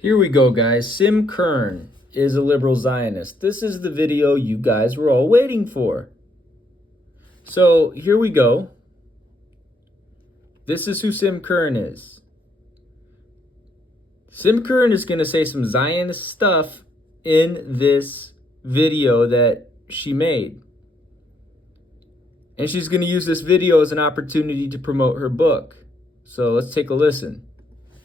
Here we go, guys. Sim Kern is a liberal Zionist. This is the video you guys were all waiting for. So here we go. This is who Sim Kern is. Sim Kern is going to say some Zionist stuff in this video that she made. And she's going to use this video as an opportunity to promote her book. So let's take a listen.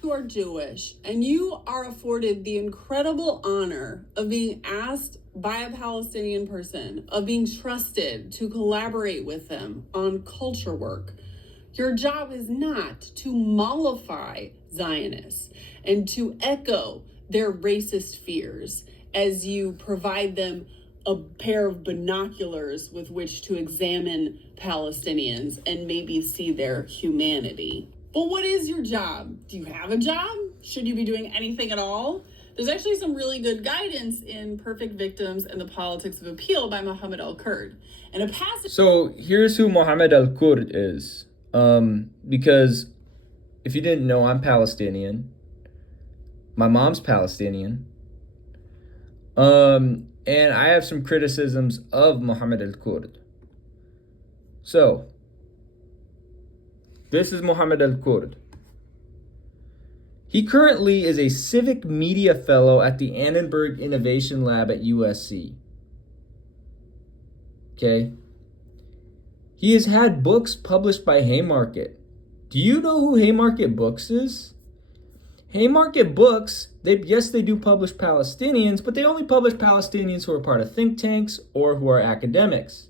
You are Jewish, and you are afforded the incredible honor of being asked by a Palestinian person, of being trusted to collaborate with them on culture work. Your job is not to mollify Zionists and to echo their racist fears as you provide them a pair of binoculars with which to examine Palestinians and maybe see their humanity. But what is your job? Do you have a job? Should you be doing anything at all? There's actually some really good guidance in Perfect Victims and the Politics of Appeal by Mohammed Al-Kurd. And a passage. So here's who Mohammed Al-Kurd is. Because if you didn't know, I'm Palestinian. My mom's Palestinian. And I have some criticisms of Mohammed Al-Kurd. So this is Mohammed Al-Kurd. He currently is a civic media fellow at the Annenberg Innovation Lab at USC. Okay. He has had books published by Haymarket. Do you know who Haymarket Books is? Haymarket Books, they do publish Palestinians, but they only publish Palestinians who are part of think tanks or who are academics.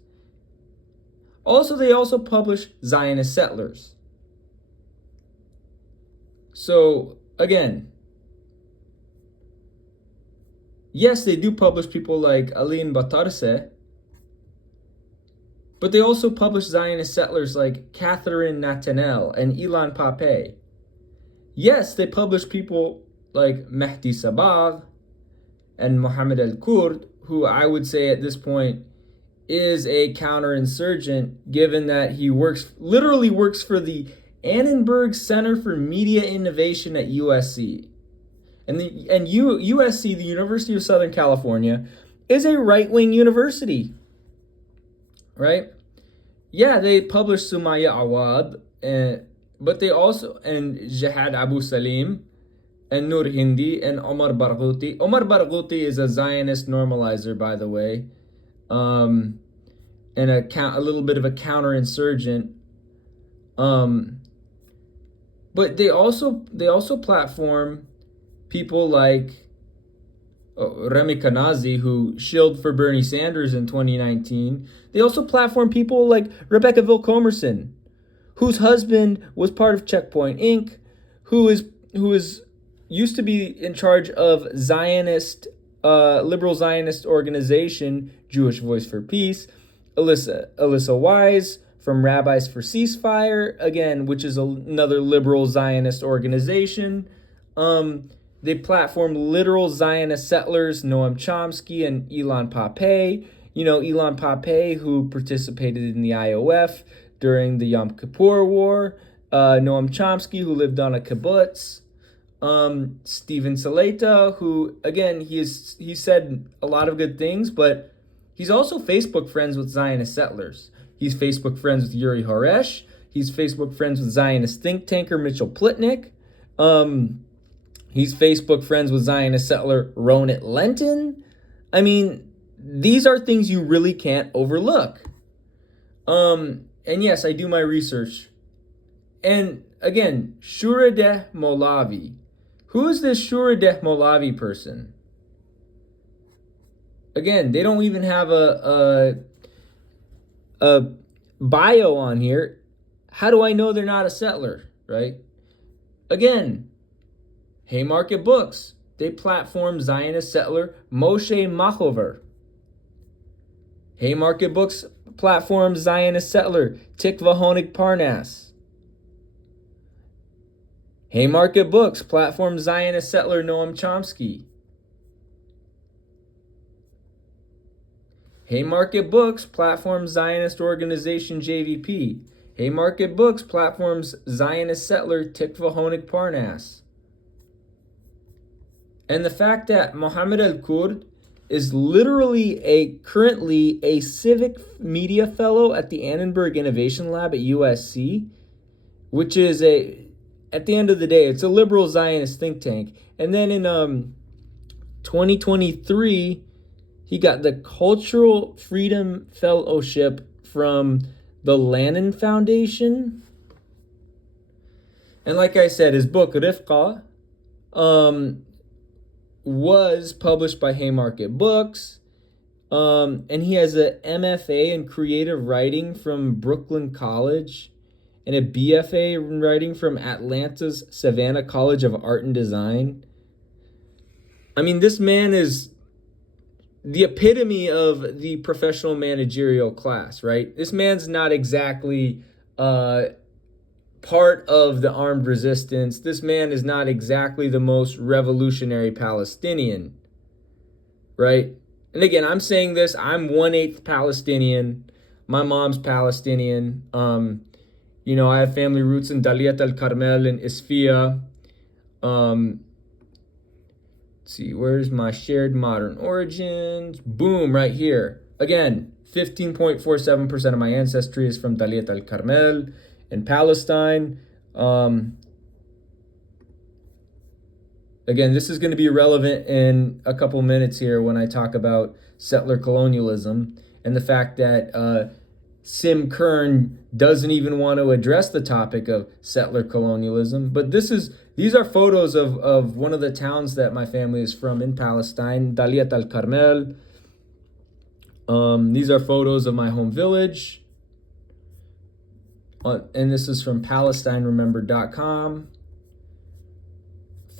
Also, they also publish Zionist settlers. So, again, yes, they do publish people like Aline Batarse, but they also publish Zionist settlers like Catherine Natanel and Ilan Pape. Yes, they publish people like Mehdi Sabag and Mohammed Al-Kurd, who I would say at this point is a counterinsurgent, given that he literally works for the Annenberg Center for Media Innovation at USC. And USC, the University of Southern California, is a right-wing university, right? Yeah, they publish Sumaya Awad, but they also, and Jihad Abu Salim, and Nur Hindi, and Omar Barghouti. Omar Barghouti is a Zionist normalizer, by the way, and a little bit of a counterinsurgent. But they also platform people like Remy Kanazi, who shilled for Bernie Sanders in 2019. They also platform people like Rebecca Vilkomerson, whose husband was part of Checkpoint Inc., who is used to be in charge of Zionist, liberal Zionist organization, Jewish Voice for Peace, Alyssa Wise, from Rabbis for Ceasefire, again, which is another liberal Zionist organization. They platform literal Zionist settlers, Noam Chomsky and Ilan Pape. You know, Ilan Pape, who participated in the IOF during the Yom Kippur War. Noam Chomsky, who lived on a kibbutz. Steven Saleta, who, again, he said a lot of good things, but he's also Facebook friends with Zionist settlers. He's Facebook friends with Yuri Horesh. He's Facebook friends with Zionist think tanker Mitchell Plitnick. He's Facebook friends with Zionist settler Ronit Lenton. I mean, these are things you really can't overlook. And yes, I do my research. And again, Shuradeh Molavi. Who is this Shuradeh Molavi person? Again, they don't even have a bio on here. How do I know they're not a settler, right? Again, Haymarket Books, they platform Zionist settler Moshe Machover. Haymarket Books platforms Zionist settler Tikva Honig Parnas. Haymarket Books platforms Zionist settler Noam Chomsky. Haymarket Books platforms Zionist organization JVP. Haymarket Books platforms Zionist settler Tikva Honig Parnas. And the fact that Mohammed Al-Kurd is literally currently a civic media fellow at the Annenberg Innovation Lab at USC, which is at the end of the day, it's a liberal Zionist think tank. And then in 2023, he got the Cultural Freedom Fellowship from the Lannan Foundation. And like I said, his book, Rifqa, was published by Haymarket Books. And he has a MFA in creative writing from Brooklyn College and a BFA in writing from Atlanta's Savannah College of Art and Design. I mean, this man is the epitome of the professional managerial class, right? This man's not exactly part of the armed resistance. This man is not exactly the most revolutionary Palestinian, right? And again, I'm saying this, I'm 1/8 Palestinian. My mom's Palestinian. I have family roots in Daliat al-Carmel and Isfia. Let's see, where's my shared modern origins? Boom, right here. Again, 15.47% of my ancestry is from Daliat al-Carmel in Palestine. Again, this is going to be relevant in a couple minutes here when I talk about settler colonialism and the fact that Sim Kern doesn't even want to address the topic of settler colonialism. But these are photos of one of the towns that my family is from in Palestine, Daliat al-Carmel. These are photos of my home village. And this is from PalestineRemembered.com.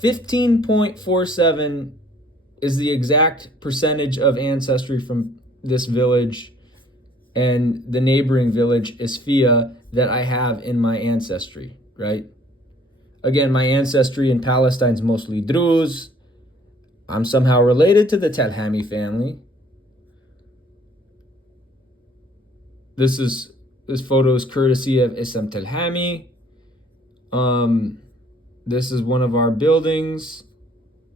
15.47 is the exact percentage of ancestry from this village and the neighboring village, Isfia, that I have in my ancestry, right? Again, my ancestry in Palestine is mostly Druze. I'm somehow related to the Telhami family. This photo is courtesy of Issam Telhami. This is one of our buildings.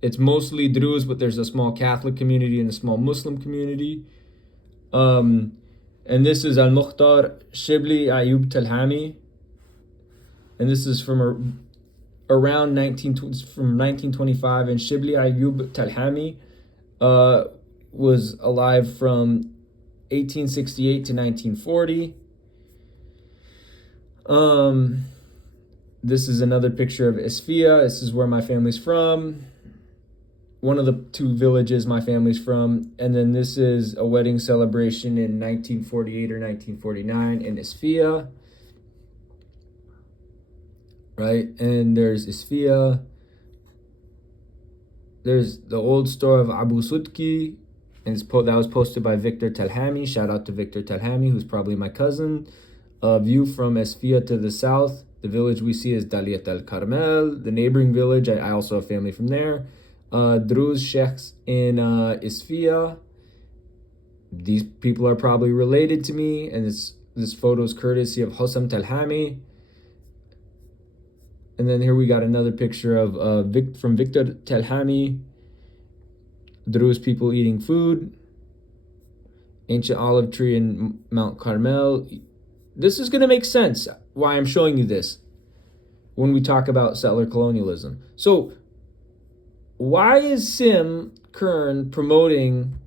It's mostly Druze, but there's a small Catholic community and a small Muslim community. And this is Al-Mukhtar Shibli Ayub Telhami. And this is from around 1925. And Shibli Ayub Telhami was alive from 1868 to 1940. This is another picture of Isfia. This is where my family's from. One of the two villages my family's from. And then this is a wedding celebration in 1948 or 1949 in Isfia. Right? And there's Isfia. There's the old store of Abu Sudki. And that was posted by Victor Telhami. Shout out to Victor Telhami, who's probably my cousin. A view from Isfia to the south. The village we see is Daliat al-Carmel. The neighboring village, I also have family from there. Druze sheikhs in Isfia. These people are probably related to me. And this photo is courtesy of Hossam Telhami. And then here we got another picture of from Victor Telhami. Druze people eating food. Ancient olive tree in Mount Carmel. This is going to make sense why I'm showing you this when we talk about settler colonialism. So why is Sim Kern promoting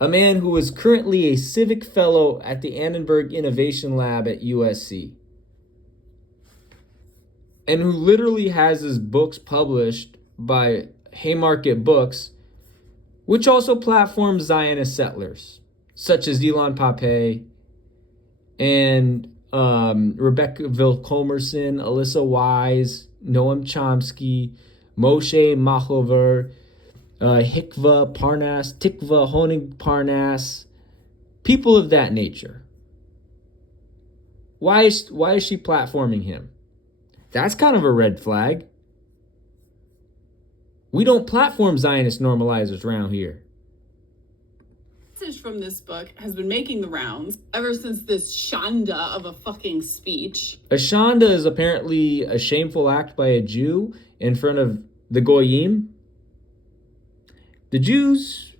a man who is currently a civic fellow at the Annenberg Innovation Lab at USC and who literally has his books published by Haymarket Books, which also platforms Zionist settlers such as Elon Pape and Rebecca Vilkomerson, Alyssa Wise, Noam Chomsky, Moshe Machover, Hikva Parnas, Tikva Honig Parnas, people of that nature. Why is she platforming him? That's kind of a red flag. We don't platform Zionist normalizers around here. From this book has been making the rounds ever since this shanda of a fucking speech. A shanda is apparently a shameful act by a Jew in front of the goyim. The Jews,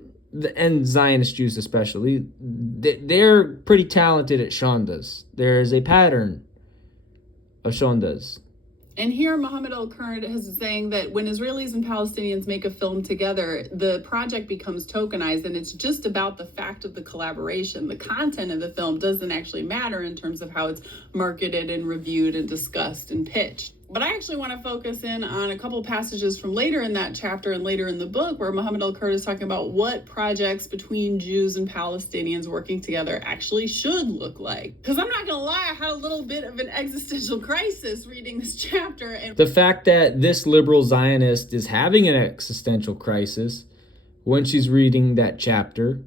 and Zionist Jews especially, they're pretty talented at shondas. There's a pattern of shondas. And here Mohammed Al-Kurd is saying that when Israelis and Palestinians make a film together, the project becomes tokenized, and it's just about the fact of the collaboration. The content of the film doesn't actually matter in terms of how it's marketed and reviewed and discussed and pitched. But I actually want to focus in on a couple passages from later in that chapter and later in the book where Mohammed Al-Kurd is talking about what projects between Jews and Palestinians working together actually should look like. Because I'm not going to lie, I had a little bit of an existential crisis reading this chapter. And the fact that this liberal Zionist is having an existential crisis when she's reading that chapter,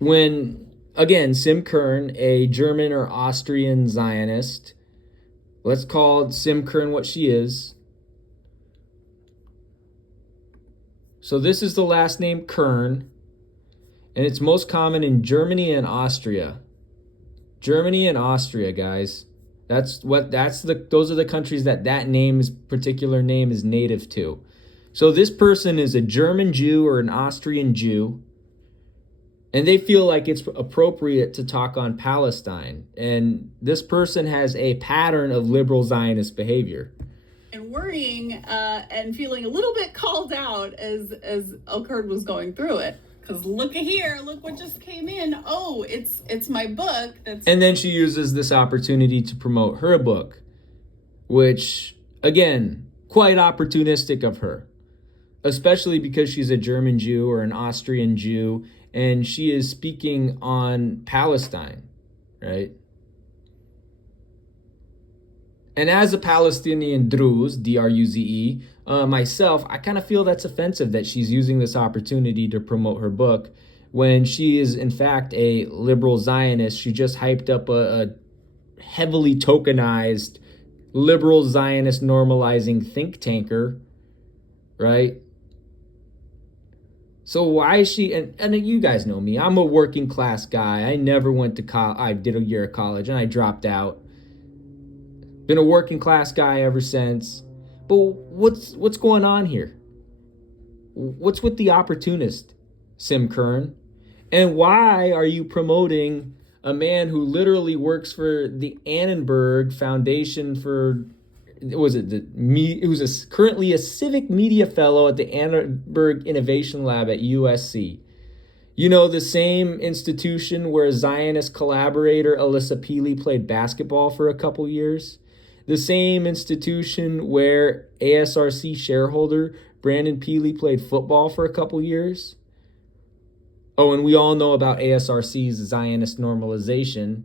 when, again, Sim Kern, a German or Austrian Zionist, let's call Sim Kern what she is. So this is the last name Kern, and it's most common in Germany and Austria. Germany and Austria, guys. Those are the countries that particular name is native to. So this person is a German Jew or an Austrian Jew, and they feel like it's appropriate to talk on Palestine. And this person has a pattern of liberal Zionist behavior. And worrying and feeling a little bit called out as Al-Kurd was going through it. Because look what just came in. Oh, it's my book. And then she uses this opportunity to promote her book, which, again, quite opportunistic of her, especially because she's a German Jew or an Austrian Jew, and she is speaking on Palestine, right? And as a Palestinian Druze, D-R-U-Z-E, myself, I kind of feel that's offensive that she's using this opportunity to promote her book when she is, in fact, a liberal Zionist. She just hyped up a heavily tokenized liberal Zionist normalizing think tanker, right? So why is she, and you guys know me, I'm a working class guy. I never went to college. I did a year of college and I dropped out. Been a working class guy ever since. But what's going on here? What's with the opportunist, Sim Kern? And why are you promoting a man who literally works for the Annenberg Foundation for, currently a civic media fellow at the Annenberg Innovation Lab at USC. You know, the same institution where Zionist collaborator Alyssa Peely played basketball for a couple years. The same institution where ASRC shareholder Brandon Peely played football for a couple years. Oh, and we all know about ASRC's Zionist normalization,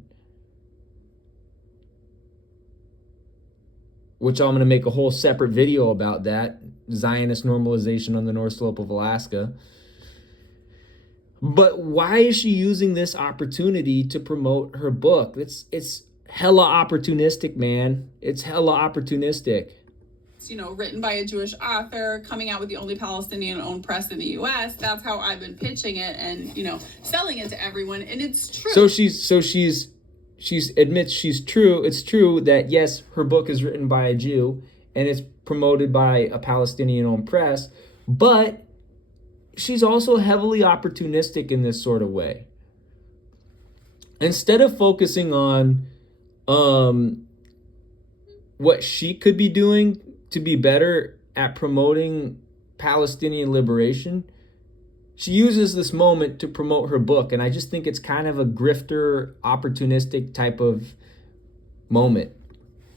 which I'm going to make a whole separate video about that, Zionist normalization on the North Slope of Alaska. But why is she using this opportunity to promote her book? It's hella opportunistic, man. It's hella opportunistic. You know, written by a Jewish author, coming out with the only Palestinian-owned press in the U.S. That's how I've been pitching it and, you know, selling it to everyone. And it's true. So she admits she's true. It's true that, yes, her book is written by a Jew and it's promoted by a Palestinian-owned press, but she's also heavily opportunistic in this sort of way. Instead of focusing on what she could be doing to be better at promoting Palestinian liberation, she uses this moment to promote her book. And I just think it's kind of a grifter, opportunistic type of moment.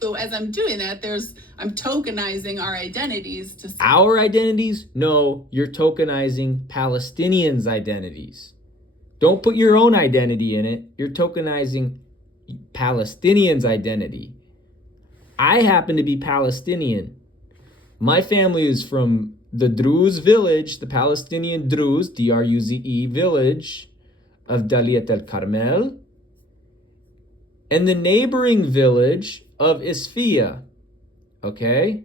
So as I'm doing that, I'm tokenizing our identities to... Our identities? No, you're tokenizing Palestinians' identities. Don't put your own identity in it. You're tokenizing Palestinians' identity. I happen to be Palestinian. My family is from the Druze village, the Palestinian Druze, D-R-U-Z-E village of Daliat el-Carmel, and the neighboring village of Isfia. Okay?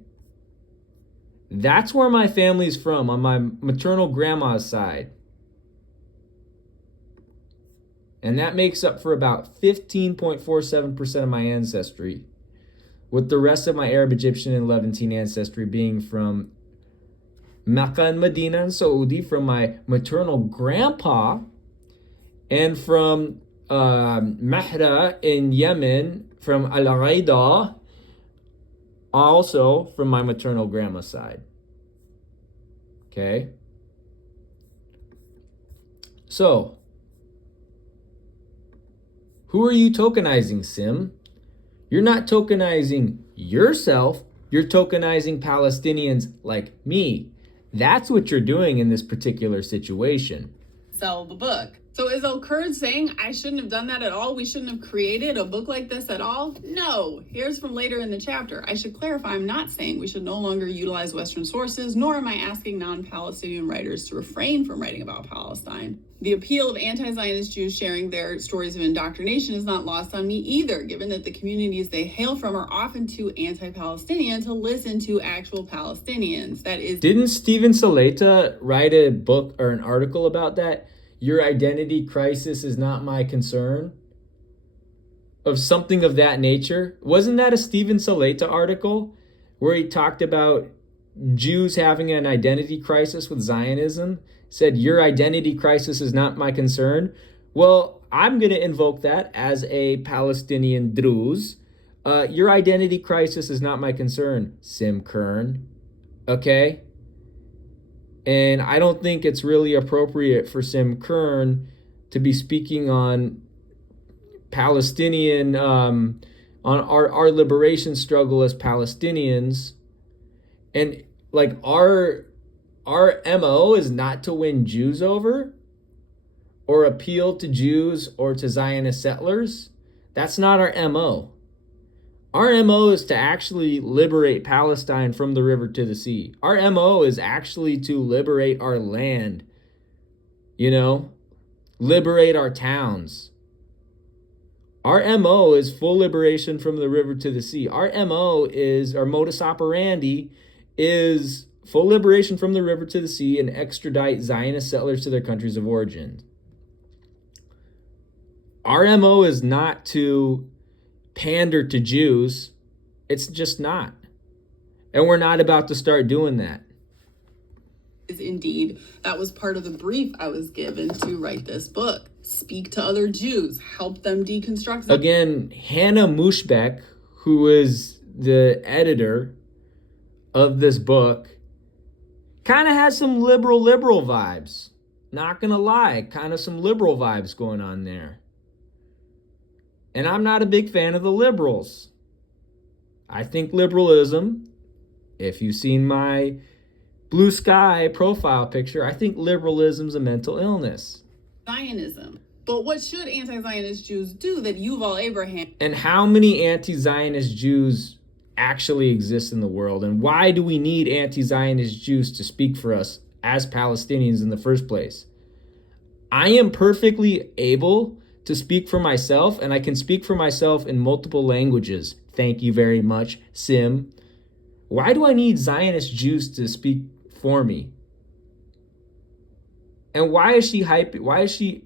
That's where my family's from, on my maternal grandma's side. And that makes up for about 15.47% of my ancestry, with the rest of my Arab, Egyptian, and Levantine ancestry being from Mecca and Medina and Saudi from my maternal grandpa, and from Mahra in Yemen from Al-Ghaida, also from my maternal grandma's side. Okay? So, who are you tokenizing, Sim? You're not tokenizing yourself, you're tokenizing Palestinians like me. That's what you're doing in this particular situation. Sell the book. So is Al-Kurd saying I shouldn't have done that at all? We shouldn't have created a book like this at all? No. Here's from later in the chapter. I should clarify, I'm not saying we should no longer utilize Western sources, nor am I asking non-Palestinian writers to refrain from writing about Palestine. The appeal of anti-Zionist Jews sharing their stories of indoctrination is not lost on me either, given that the communities they hail from are often too anti-Palestinian to listen to actual Palestinians. That is... Didn't Steven Saleta write a book or an article about that? Your identity crisis is not my concern? Of something of that nature? Wasn't that a Steven Saleta article where he talked about Jews having an identity crisis with Zionism? Said, your identity crisis is not my concern? Well, I'm going to invoke that as a Palestinian Druze. Your identity crisis is not my concern, Sim Kern. Okay? And I don't think it's really appropriate for Sim Kern to be speaking on Palestinian, on our liberation struggle as Palestinians. And like our MO is not to win Jews over or appeal to Jews or to Zionist settlers. That's not our MO. Our MO is to actually liberate Palestine from the river to the sea. Our MO is actually to liberate our land, liberate our towns. Our MO is full liberation from the river to the sea. Our modus operandi is full liberation from the river to the sea and extradite Zionist settlers to their countries of origin. Our MO is not to pander to Jews. It's just not. And we're not about to start doing that. Indeed, that was part of the brief I was given to write this book. Speak to other Jews, help them deconstruct. Again, Hannah Mushbeck, who is the editor of this book, kind of has some liberal vibes. Not gonna lie, kind of some liberal vibes going on there. And I'm not a big fan of the liberals. I think liberalism, if you've seen my blue sky profile picture, I think liberalism's a mental illness. Zionism. But what should anti-Zionist Jews do that Yuval Abraham... And how many anti-Zionist Jews actually exist in the world? And why do we need anti-Zionist Jews to speak for us as Palestinians in the first place? I am perfectly able to speak for myself, and I can speak for myself in multiple languages. Thank you very much, Sim. Why do I need Zionist Jews to speak for me? And why is she hyping? Why is she...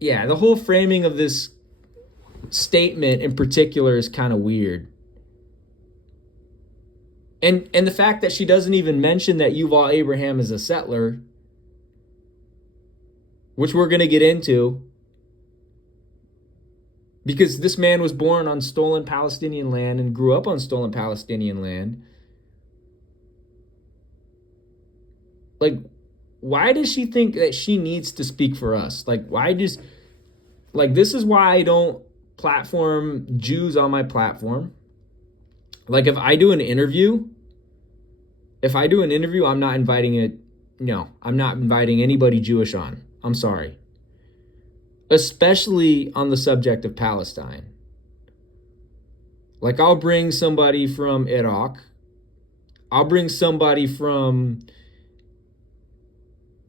Yeah, the whole framing of this statement in particular is kind of weird. And the fact that she doesn't even mention that Yuval Abraham is a settler, which we're going to get into, because this man was born on stolen Palestinian land and grew up on stolen Palestinian land. Like, why does she think that she needs to speak for us? Like, this is why I don't platform Jews on my platform. Like, if I do an interview, I'm not inviting I'm not inviting anybody Jewish on. I'm sorry. Especially on the subject of Palestine. Like, I'll bring somebody from Iraq. I'll bring somebody from,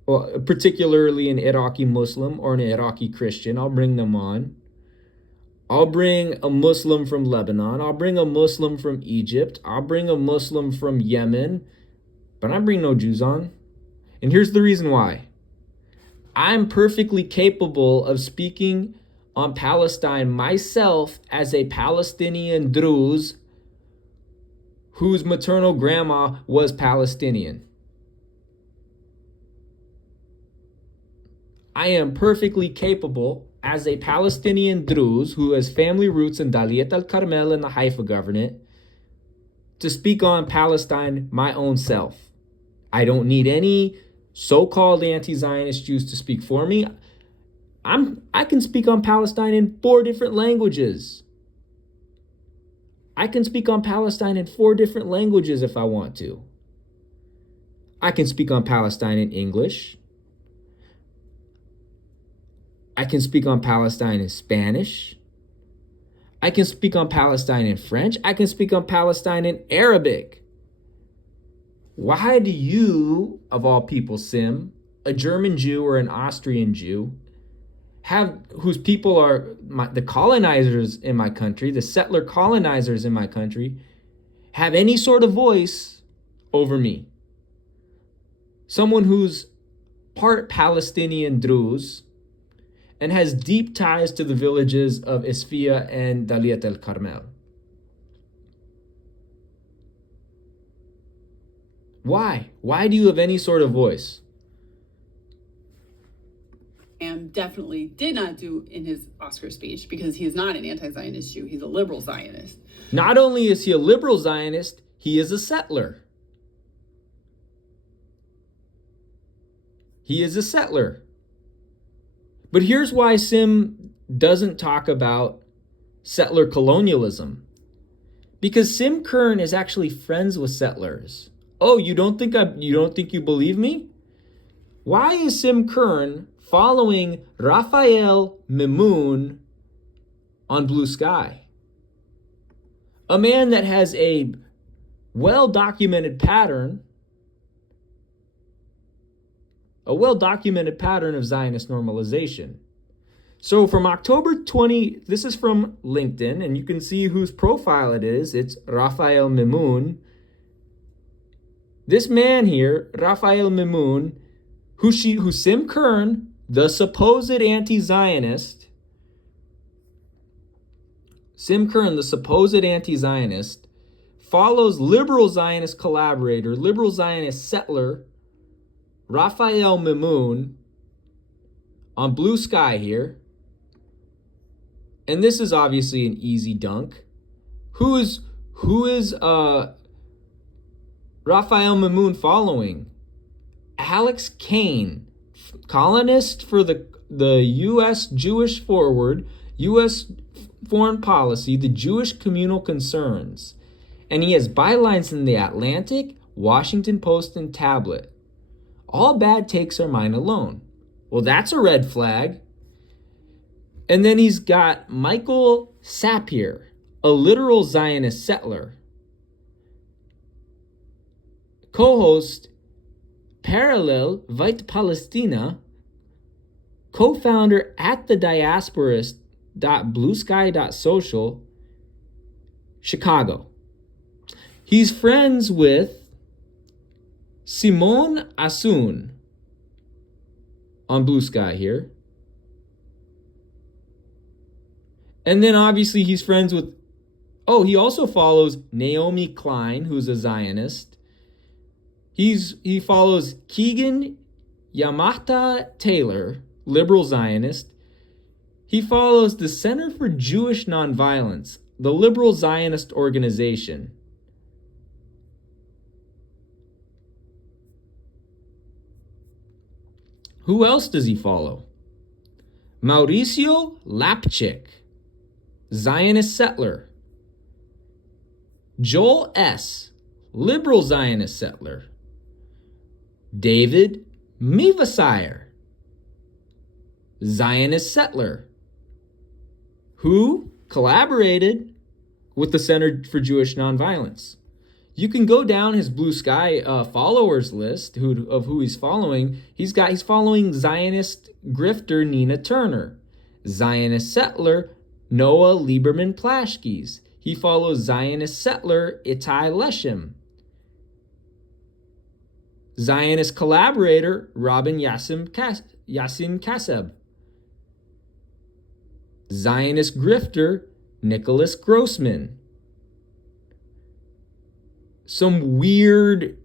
particularly an Iraqi Muslim or an Iraqi Christian. I'll bring them on. I'll bring a Muslim from Lebanon. I'll bring a Muslim from Egypt. I'll bring a Muslim from Yemen. But I bring no Jews on. And here's the reason why. I'm perfectly capable of speaking on Palestine myself as a Palestinian Druze whose maternal grandma was Palestinian. I am perfectly capable, as a Palestinian Druze who has family roots in Daliat al-Carmel in the Haifa Governorate, to speak on Palestine my own self. I don't need any so-called anti-Zionist Jews to speak for me. I can speak on Palestine in 4 different languages. I can speak on Palestine in 4 different languages if I want to. I can speak on Palestine in English. I can speak on Palestine in Spanish. I can speak on Palestine in French. I can speak on Palestine in Arabic. Why do you, of all people, Sim, a German Jew or an Austrian Jew, whose people are the colonizers in my country, the settler colonizers in my country, have any sort of voice over me? Someone who's part Palestinian Druze and has deep ties to the villages of Isfia and Daliat el-Carmel. Why? Why do you have any sort of voice? And definitely did not do in his Oscar speech, because he is not an anti-Zionist Jew. He's a liberal Zionist. Not only is he a liberal Zionist, he is a settler. He is a settler. But here's why Sim doesn't talk about settler colonialism. Because Sim Kern is actually friends with settlers. Oh, you don't think you believe me? Why is Sim Kern following Raphael Mimoun on Blue Sky? A man that has a well-documented pattern of Zionist normalization. So from October 20, this is from LinkedIn, and you can see whose profile it is. It's Raphael Mimoun. This man here, Raphael Mimoun, who Sim Kern, the supposed anti-Zionist, Sim Kern, the supposed anti-Zionist, follows liberal Zionist collaborator, liberal Zionist settler, Raphael Mimoun on Blue Sky here. And this is obviously an easy dunk. Who is Raphael Mimoun following? Alex Kane, columnist for the U.S. Jewish Forward, U.S. Foreign Policy, the Jewish Communal Concerns. And he has bylines in the Atlantic, Washington Post, and Tablet. All bad takes are mine alone. Well, that's a red flag. And then he's got Michael Sapir, a literal Zionist settler. Co-host Parallel Veit Palestina, co-founder at the diasporist.bluesky.social, Chicago. He's friends with Simone Asun on Blue Sky here. And then obviously he's friends with, he also follows Naomi Klein, who's a Zionist. He follows Keegan Yamahta Taylor, liberal Zionist. He follows the Center for Jewish Nonviolence, the liberal Zionist organization. Who else does he follow? Mauricio Lapchik, Zionist settler. Joel S., liberal Zionist settler. David Mivasire, Zionist settler, who collaborated with the Center for Jewish Nonviolence. You can go down his Blue Sky followers list of who he's following. He's following Zionist grifter Nina Turner, Zionist settler Noah Lieberman Plashkes. He follows Zionist settler Itai Leshem, Zionist collaborator Robin Yassin Kaseb, Zionist grifter Nicholas Grossman, some weird,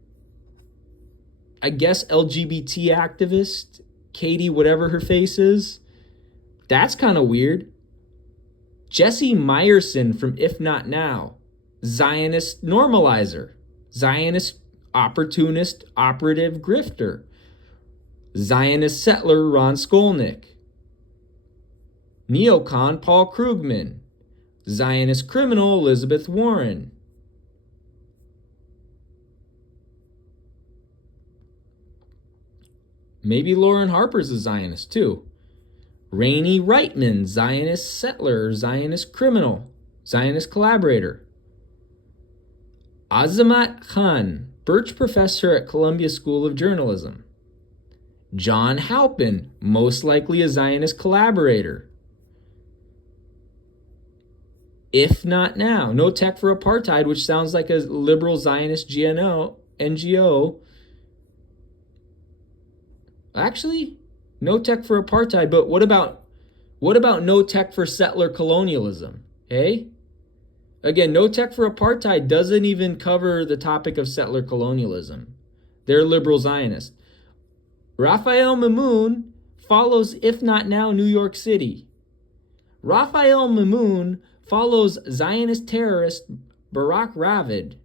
I guess, LGBT activist, Katie, whatever her face is. That's kind of weird. Jesse Meyerson from If Not Now, Zionist normalizer, Zionist opportunist operative grifter, Zionist settler Ron Skolnick, neocon Paul Krugman, Zionist criminal Elizabeth Warren. Maybe Lauren Harper's a Zionist too. Rainey Reitman, Zionist settler, Zionist criminal, Zionist collaborator. Azamat Khan, Birch professor at Columbia School of Journalism. John Halpin, most likely a Zionist collaborator. If Not Now, No Tech for Apartheid, which sounds like a liberal Zionist NGO. Actually, No Tech for Apartheid, but what about No Tech for Settler Colonialism? Hey? Again, No Tech for Apartheid doesn't even cover the topic of settler colonialism. They're liberal Zionists. Raphael Mimoun follows If Not Now, New York City. Raphael Mimoun follows Zionist terrorist Barak Ravid,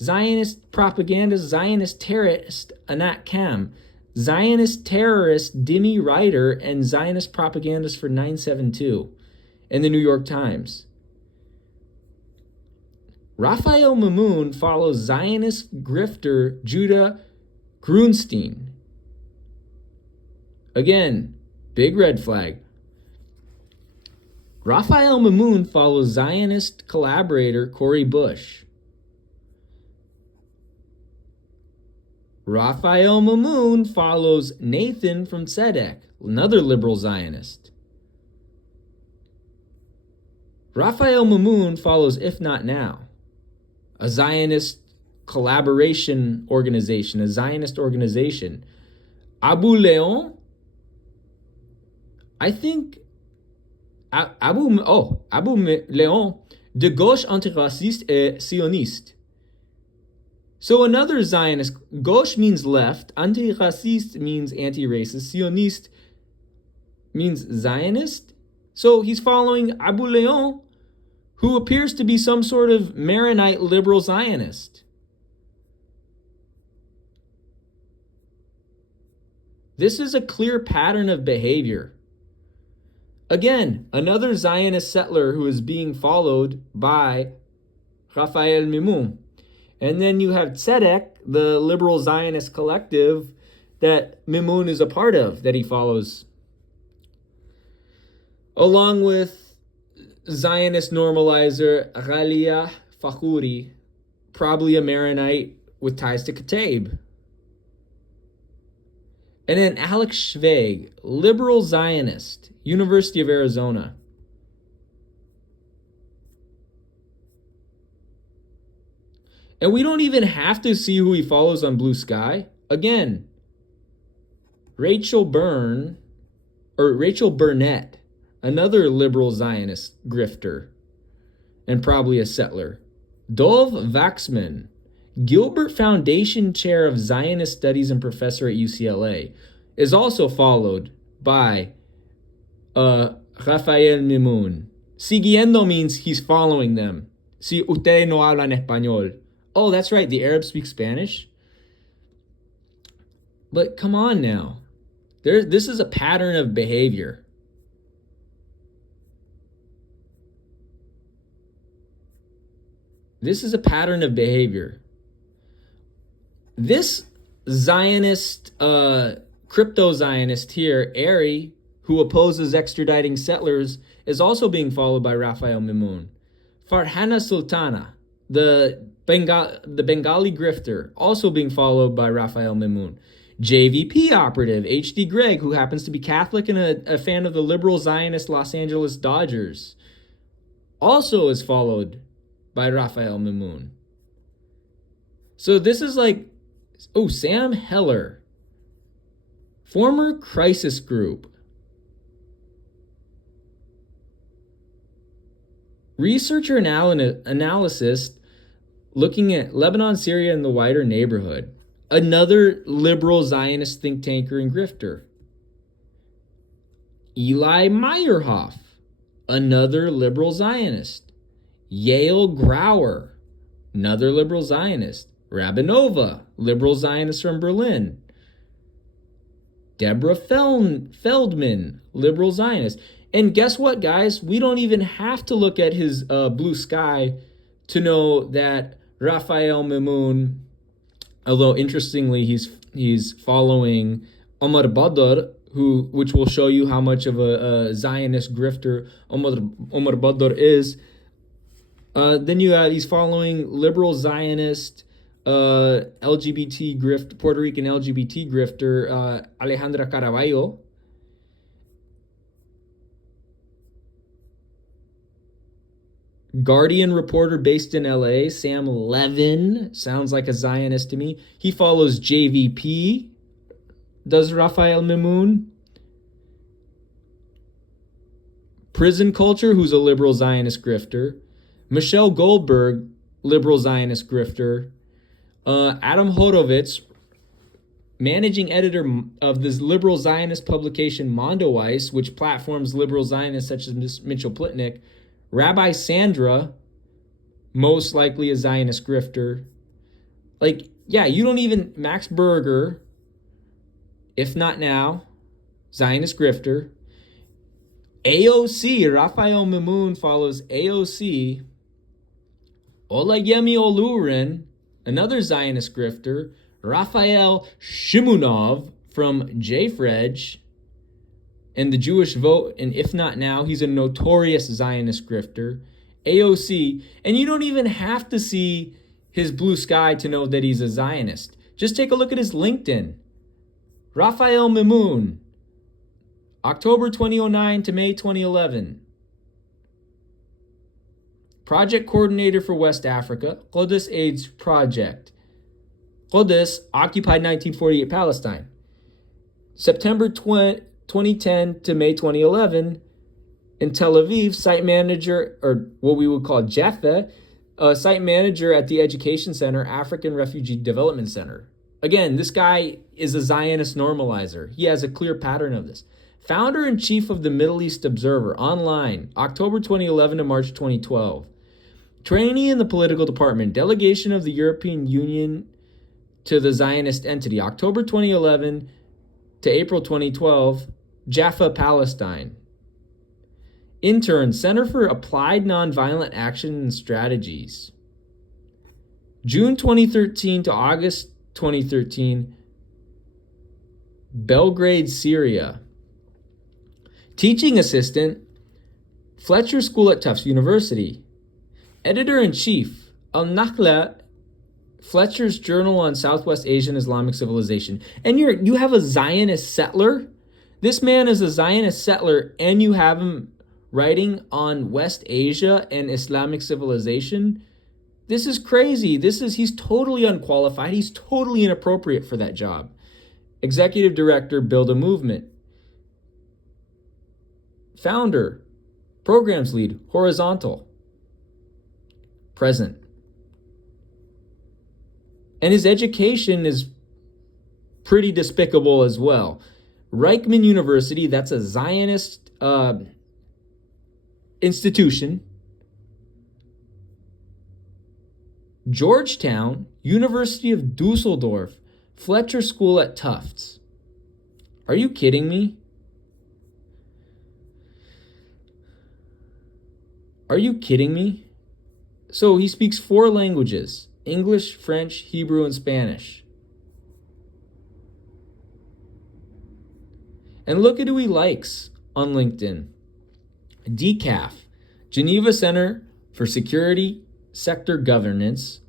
Zionist propagandist, Zionist terrorist Anat Kam, Zionist terrorist Dimi Ryder, and Zionist propagandist for 972 in the New York Times. Raphael Mimoun follows Zionist grifter Judah Grunstein. Again, big red flag. Raphael Mimoun follows Zionist collaborator Cori Bush. Raphael Mimoun follows Nathan from Tzedek, another liberal Zionist. Raphael Mimoun follows If Not Now, a Zionist collaboration organization, a Zionist organization. Abu Leon, I think, Abu Leon, de gauche antiraciste et sioniste. So another Zionist, gauche means left, antiraciste means anti-racist, sioniste means Zionist. So he's following Abu Leon, who appears to be some sort of Maronite liberal Zionist. This is a clear pattern of behavior. Again, another Zionist settler who is being followed by Raphael Mimoun. And then you have Tzedek, the liberal Zionist collective that Mimoun is a part of, that he follows. Along with Zionist normalizer Ghalia Fakhoury, probably a Maronite with ties to Kataib. And then Alex Schweig, liberal Zionist, University of Arizona. And we don't even have to see who he follows on Blue Sky. Again, Rachel Burnett, another liberal Zionist grifter, and probably a settler. Dov Vaxman, Gilbert Foundation Chair of Zionist Studies and professor at UCLA, is also followed by Raphael Mimoun. Siguiendo means he's following them. Si ustedes no hablan español. Oh, that's right, the Arabs speak Spanish? But come on now. This is a pattern of behavior. This is a pattern of behavior. This Zionist, crypto-Zionist here, Ari, who opposes extraditing settlers, is also being followed by Raphael Mimoun. Farhana Sultana, the Bengali grifter, also being followed by Raphael Mimoun. JVP operative, H.D. Gregg, who happens to be Catholic and a fan of the liberal Zionist Los Angeles Dodgers, also is followed by Raphael Mimoun. So this is like, Sam Heller, former crisis group. Researcher analyst looking at Lebanon, Syria, and the wider neighborhood. Another liberal Zionist think tanker and grifter. Eli Meyerhoff, another liberal Zionist. Yale Grauer, another liberal Zionist. Rabinova, liberal Zionist from Berlin. Deborah Feldman, liberal Zionist. And guess what, guys? We don't even have to look at his blue sky to know that Raphael Mimoun, although interestingly he's following Omar Badr, which will show you how much of a Zionist grifter Omar Badr is. Then he's following liberal Zionist LGBT Puerto Rican LGBT grifter Alejandra Caraballo. Guardian reporter based in LA, Sam Levin, sounds like a Zionist to me. He follows JVP, does Raphael Mimoun. Prison Culture, who's a liberal Zionist grifter. Michelle Goldberg, liberal Zionist grifter. Adam Horovitz, managing editor of this liberal Zionist publication Mondoweiss, which platforms liberal Zionists such as Mitchell Plitnick. Rabbi Sandra, most likely a Zionist grifter. You don't even... Max Berger, if not now, Zionist grifter. AOC, Raphael Mimoun follows AOC. Olayemi Olurin, another Zionist grifter. Raphael Shimunov from JFREJ and the Jewish Vote, and if not now, he's a notorious Zionist grifter. AOC, and you don't even have to see his blue sky to know that he's a Zionist. Just take a look at his LinkedIn. Raphael Mimoun, October 2009 to May 2011. Project coordinator for West Africa, Qudus AIDS Project. Qudus occupied 1948 Palestine. September 2010 to May 2011. In Tel Aviv, site manager, or what we would call Jaffa, site manager at the Education Center, African Refugee Development Center. Again, this guy is a Zionist normalizer. He has a clear pattern of this. Founder and chief of the Middle East Observer, online, October 2011 to March 2012. Trainee in the political department, delegation of the European Union to the Zionist entity, October 2011 to April 2012, Jaffa, Palestine. Intern, Center for Applied Nonviolent Action and Strategies. June 2013 to August 2013, Belgrade, Syria. Teaching assistant, Fletcher School at Tufts University. Editor-in-chief, Al-Nakhla, Fletcher's Journal on Southwest Asian Islamic Civilization. And you have a Zionist settler? This man is a Zionist settler, and you have him writing on West Asia and Islamic civilization? This is crazy. He's totally unqualified. He's totally inappropriate for that job. Executive Director, Build a Movement. Founder, Programs Lead, Horizontal. Present. And his education is pretty despicable as well. Reichman University, that's a Zionist institution. Georgetown, University of Dusseldorf, Fletcher School at Tufts. Are you kidding me? Are you kidding me? So he speaks 4 languages: English, French, Hebrew, and Spanish. And look at who he likes on LinkedIn. DCAF, Geneva Center for Security Sector Governance.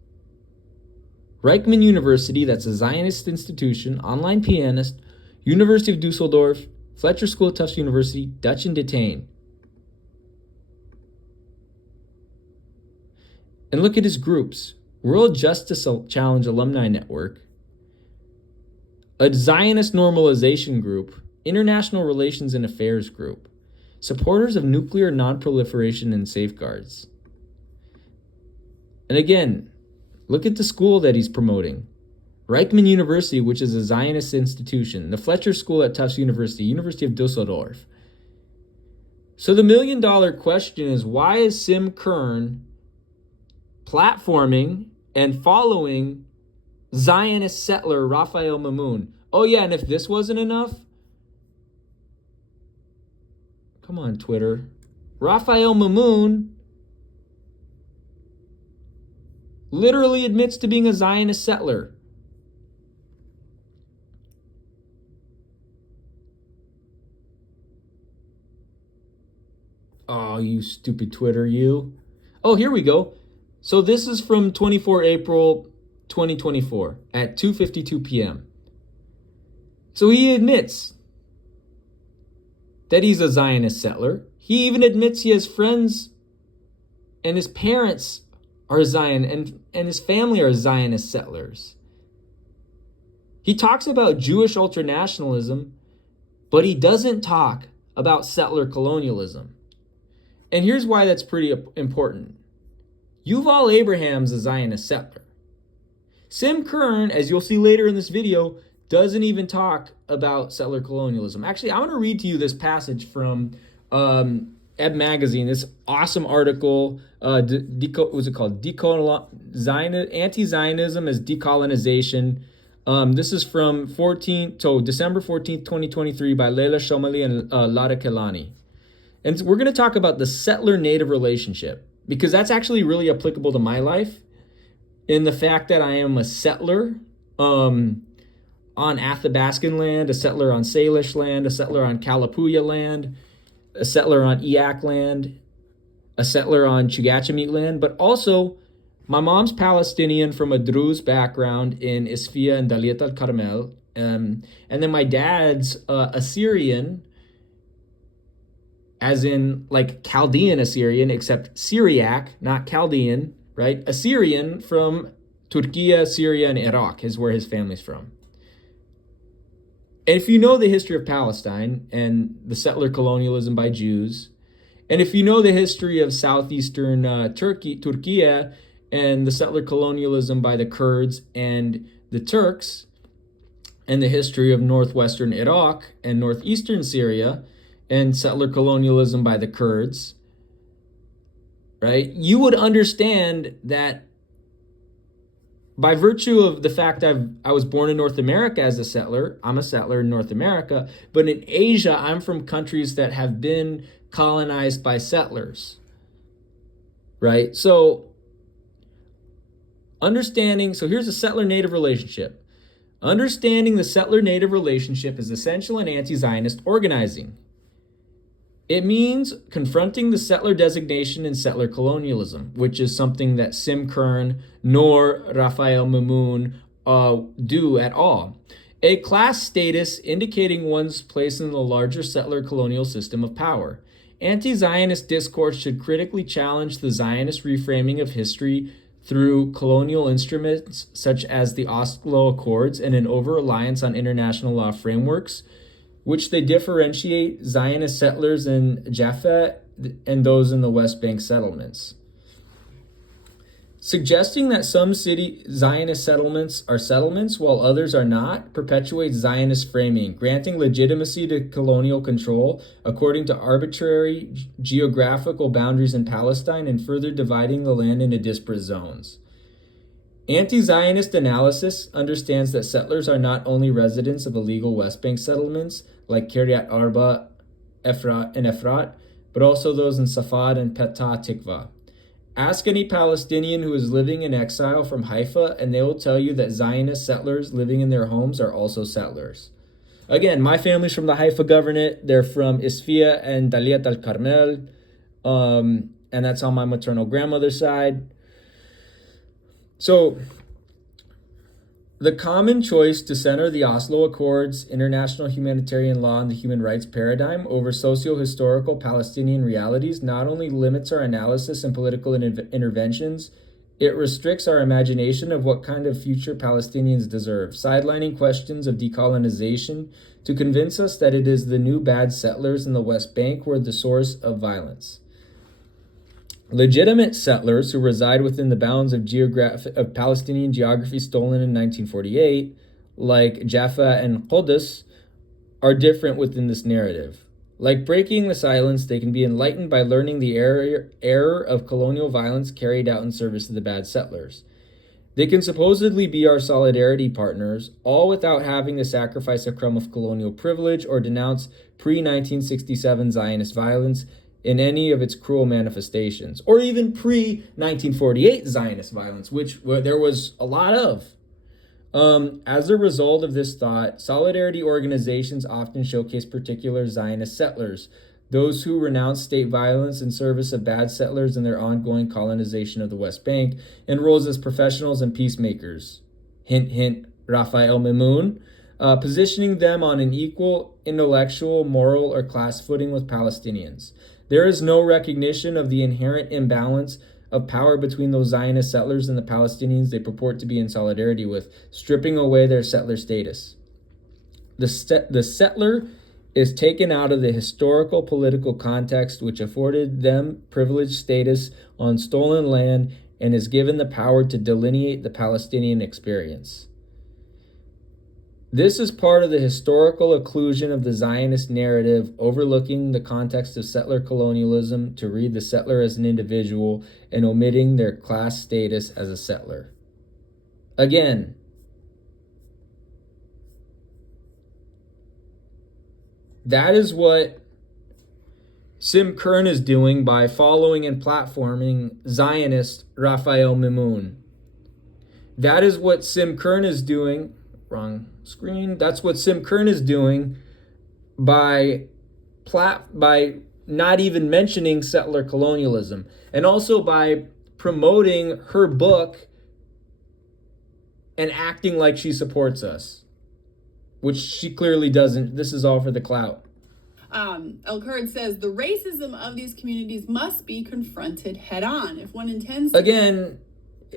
Reichman University, that's a Zionist institution, online pianist, University of Dusseldorf, Fletcher School at Tufts University, Dutch and Detain. And look at his groups. World Justice Challenge Alumni Network, a Zionist Normalization Group, International Relations and Affairs Group, Supporters of Nuclear Non-Proliferation and Safeguards. And again, Look at the school that he's promoting. Reichman University, which is a Zionist institution. The Fletcher School at Tufts University, University of Dusseldorf. So the $1 million question is, why is Sim Kern platforming and following Zionist settler Raphael Mamoun? Oh yeah, and if this wasn't enough, come on, Twitter. Raphael Mamoun literally admits to being a Zionist settler. Oh, you stupid Twitter, you. Oh, here we go. So this is from 24 April 2024 at 2:52 p.m. So he admits that he's a Zionist settler. He even admits he has friends and his parents are Zion and his family are Zionist settlers. He talks about Jewish ultranationalism, but he doesn't talk about settler colonialism. And here's why that's pretty important. Yuval Abraham's a Zionist settler. Sim Kern, as you'll see later in this video, doesn't even talk about settler colonialism. Actually, I want to read to you this passage from Ebb Magazine, this awesome article. What's it called? Anti-Zionism as Decolonization. This is from December 14th, 2023 by Leila Shomali and Lara Kelani. And we're going to talk about the settler-native relationship, because that's actually really applicable to my life in the fact that I am a settler on Athabascan land, a settler on Salish land, a settler on Kalapuya land, a settler on Eyak land, a settler on Chugachimik land, but also my mom's Palestinian from a Druze background in Isfia and Daliat al-Carmel, and then my dad's Assyrian, as in like Chaldean Assyrian, except Syriac, not Chaldean, right? Assyrian from Turkey, Syria, and Iraq is where his family's from. And if you know the history of Palestine and the settler colonialism by Jews, and if you know the history of southeastern Turkey and the settler colonialism by the Kurds and the Turks, and the history of northwestern Iraq and northeastern Syria, and settler colonialism by the Kurds, right? You would understand that by virtue of the fact I was born in North America as a settler, I'm a settler in North America, but in Asia, I'm from countries that have been colonized by settlers, right? So here's a settler-native relationship. Understanding the settler-native relationship is essential in anti-Zionist organizing. It means confronting the settler designation and settler colonialism, which is something that Sim Kern nor Raphael Mamoun do at all. A class status indicating one's place in the larger settler colonial system of power. Anti-Zionist discourse should critically challenge the Zionist reframing of history through colonial instruments such as the Oslo Accords and an over-reliance on international law frameworks, which they differentiate Zionist settlers in Jaffa and those in the West Bank settlements. Suggesting that some Zionist settlements are settlements while others are not perpetuates Zionist framing, granting legitimacy to colonial control according to arbitrary geographical boundaries in Palestine and further dividing the land into disparate zones. Anti-Zionist analysis understands that settlers are not only residents of illegal West Bank settlements like Kiryat Arba and Efrat, but also those in Safad and Petah Tikva. Ask any Palestinian who is living in exile from Haifa, and they will tell you that Zionist settlers living in their homes are also settlers. Again, my family's from the Haifa Governorate. They're from Isfia and Daliat al-Carmel, and that's on my maternal grandmother's side. So the common choice to center the Oslo Accords, international humanitarian law, and the human rights paradigm over socio-historical Palestinian realities not only limits our analysis and political interventions, it restricts our imagination of what kind of future Palestinians deserve, sidelining questions of decolonization to convince us that it is the new bad settlers in the West Bank who are the source of violence. Legitimate settlers who reside within the bounds of Palestinian geography stolen in 1948, like Jaffa and Qudus, are different within this narrative. Like breaking the silence, they can be enlightened by learning the error of colonial violence carried out in service of the bad settlers. They can supposedly be our solidarity partners, all without having to sacrifice a crumb of colonial privilege or denounce pre-1967 Zionist violence in any of its cruel manifestations, or even pre-1948 Zionist violence, which there was a lot of. As a result of this thought, solidarity organizations often showcase particular Zionist settlers, those who renounce state violence in service of bad settlers in their ongoing colonization of the West Bank, and roles as professionals and peacemakers. Hint, hint, Raphael Mimoun, positioning them on an equal intellectual, moral, or class footing with Palestinians. There is no recognition of the inherent imbalance of power between those Zionist settlers and the Palestinians they purport to be in solidarity with, stripping away their settler status. The settler is taken out of the historical political context which afforded them privileged status on stolen land and is given the power to delineate the Palestinian experience. This is part of the historical occlusion of the Zionist narrative, overlooking the context of settler colonialism to read the settler as an individual and omitting their class status as a settler. Again, that is what Sim Kern is doing by following and platforming Zionist Raphael Mimoun. That is what Sim Kern is doing. Wrong screen. That's what Sim Kern is doing by not even mentioning settler colonialism, and also by promoting her book and acting like she supports us, which she clearly doesn't. This is all for the clout. El Kurd says the racism of these communities must be confronted head on if one intends to. Again,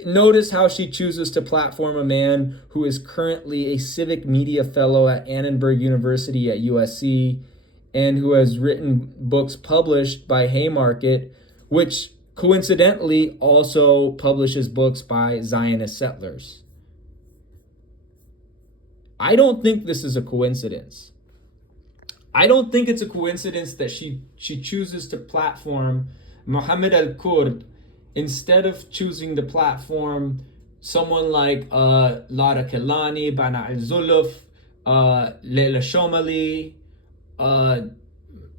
notice how she chooses to platform a man who is currently a civic media fellow at Annenberg University at USC and who has written books published by Haymarket, which coincidentally also publishes books by Zionist settlers. I don't think this is a coincidence. I don't think it's a coincidence that she chooses to platform Mohammed al-Kurd instead of choosing to platform someone like Lara Kelani, Bana al-Zuluf, Leila Shomali,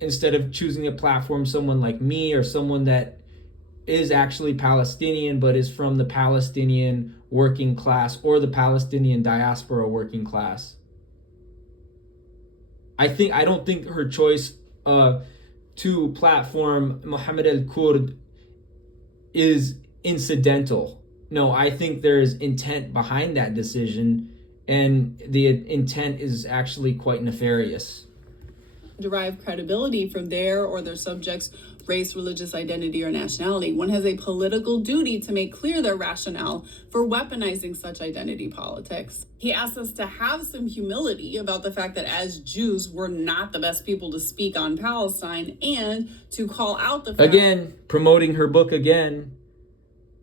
instead of choosing to platform someone like me or someone that is actually Palestinian but is from the Palestinian working class or the Palestinian diaspora working class. I don't think her choice to platform Mohammed al-Kurd is incidental. No, I think there's intent behind that decision, and the intent is actually quite nefarious. Derive credibility from their or their subjects' race, religious identity, or nationality. One has a political duty to make clear their rationale for weaponizing such identity politics. He asks us to have some humility about the fact that as Jews, we're not the best people to speak on Palestine, and to call out the fact... Again, promoting her book again.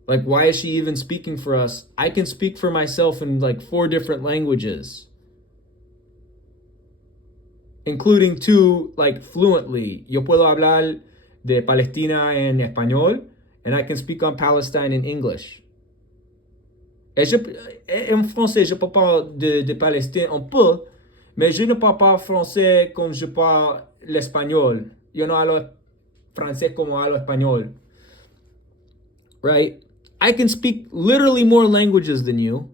Like, why is she even speaking for us? I can speak for myself in like 4 different languages, including 2 like fluently. Yo puedo hablar de Palestina en español, and I can speak on Palestine in English. En français, je parle pas de Palestine, on peut, mais je ne parle pas français comme je parle l'espagnol. Yo no hablo francés como hablo español. Right? I can speak literally more languages than you.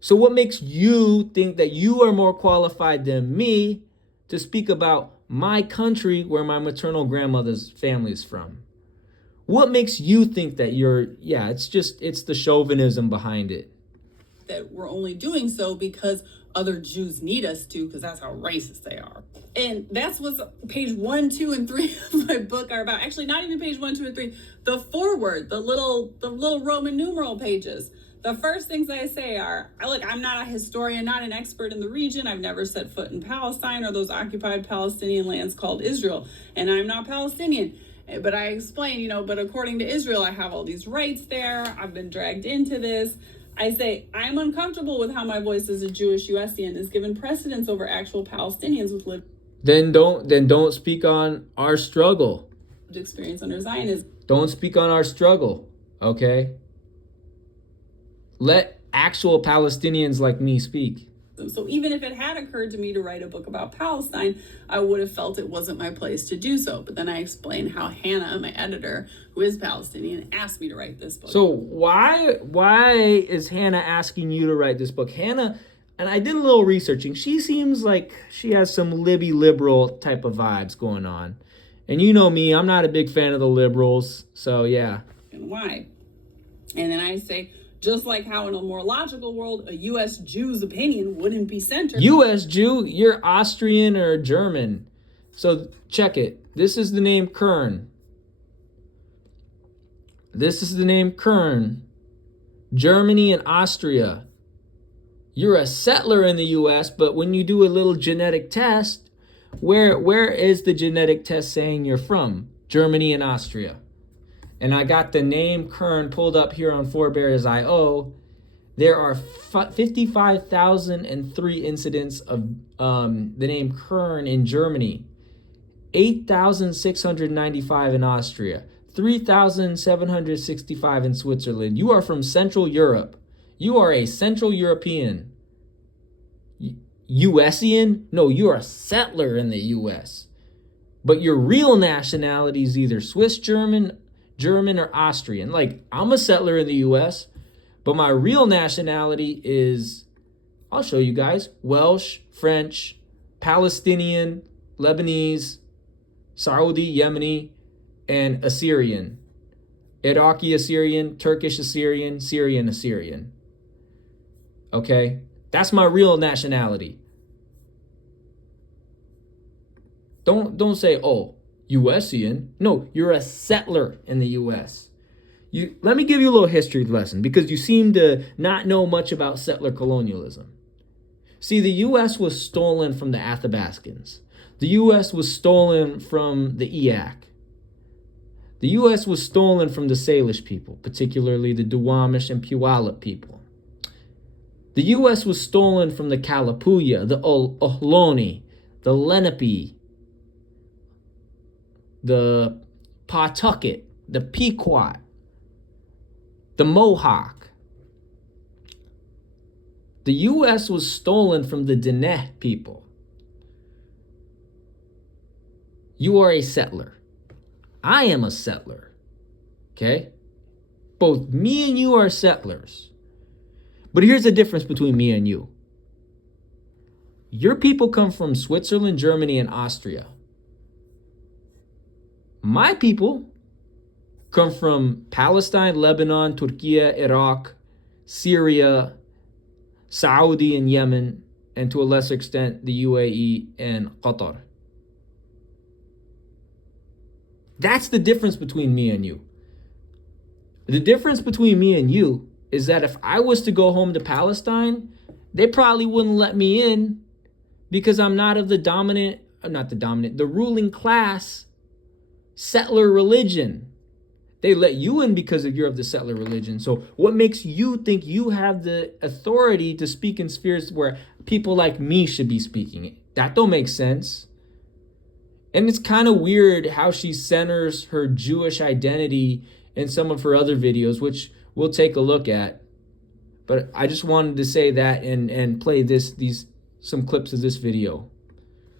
So what makes you think that you are more qualified than me to speak about my country where my maternal grandmother's family is from? What makes you think that it's the chauvinism behind it. That we're only doing so because other Jews need us to, because that's how racist they are. And that's what page 1, 2, and 3 of my book are about. Actually, not even page 1, 2, and 3. The foreword, the little Roman numeral pages. The first things I say are, look, I'm not a historian, not an expert in the region. I've never set foot in Palestine or those occupied Palestinian lands called Israel. And I'm not Palestinian. But I explain, but according to Israel, I have all these rights there. I've been dragged into this. I say, I'm uncomfortable with how my voice as a Jewish USian is given precedence over actual Palestinians with lived Then don't speak on our struggle. experience under Zionism. Don't speak on our struggle, okay? Let actual Palestinians like me speak. So even if it had occurred to me to write a book about Palestine, I would have felt it wasn't my place to do so. But then I explain how Hannah, my editor, who is Palestinian, asked me to write this book. So why is Hannah asking you to write this book? Hannah, and I did a little researching, she seems like she has some Libby liberal type of vibes going on. And you know me, I'm not a big fan of the liberals, so yeah. And why? And then I say, just like how in a more logical world, a U.S. Jew's opinion wouldn't be centered. U.S. Jew? You're Austrian or German. So check it. This is the name Kern. This is the name Kern. Germany and Austria. You're a settler in the U.S., but when you do a little genetic test, where is the genetic test saying you're from? Germany and Austria. And I got the name Kern pulled up here on Forebears.io. There are 55,003 incidents of the name Kern in Germany, 8,695 in Austria, 3,765 in Switzerland. You are from Central Europe. You are a Central European. USian? No, you are a settler in the US. But your real nationality is either Swiss German, or Austrian. Like, I'm a settler in the US, but my real nationality is, I'll show you guys, Welsh, French, Palestinian, Lebanese, Saudi, Yemeni, and Assyrian. Iraqi Assyrian, Turkish Assyrian, Syrian Assyrian. Okay? That's my real nationality. Don't say, oh, USian. No, you're a settler in the US. Let me give you a little history lesson because you seem to not know much about settler colonialism. See, the US was stolen from the Athabascans. The US was stolen from the Eyak. The US was stolen from the Salish people, particularly the Duwamish and Puyallup people. The US was stolen from the Kalapuya, the Ohlone, the Lenape, the Pawtucket, the Pequot, the Mohawk. The U.S. was stolen from the Diné people. You are a settler. I am a settler. Okay? Both me and you are settlers. But here's the difference between me and you. Your people come from Switzerland, Germany, and Austria. My people come from Palestine, Lebanon, Turkey, Iraq, Syria, Saudi and Yemen, and to a lesser extent, the UAE and Qatar. That's the difference between me and you. The difference between me and you is that if I was to go home to Palestine, they probably wouldn't let me in because I'm not of the ruling class settler religion. They let you in because you're of the settler religion. So what makes you think you have the authority to speak in spheres where people like me should be speaking? That don't make sense. And it's kind of weird how she centers her Jewish identity in some of her other videos, which we'll take a look at. But I just wanted to say that and play some clips of this video.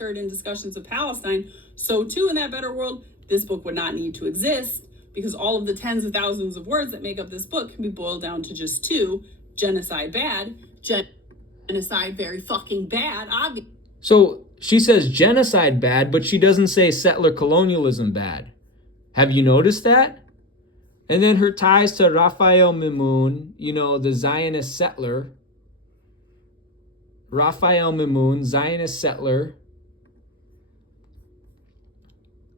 In discussions of Palestine, so too in that better world, this book would not need to exist because all of the tens of thousands of words that make up this book can be boiled down to just two: genocide bad, genocide very fucking bad, obviously. So she says genocide bad, but she doesn't say settler colonialism bad. Have you noticed that? And then her ties to Raphael Mimoun, the Zionist settler. Raphael Mimoun, Zionist settler.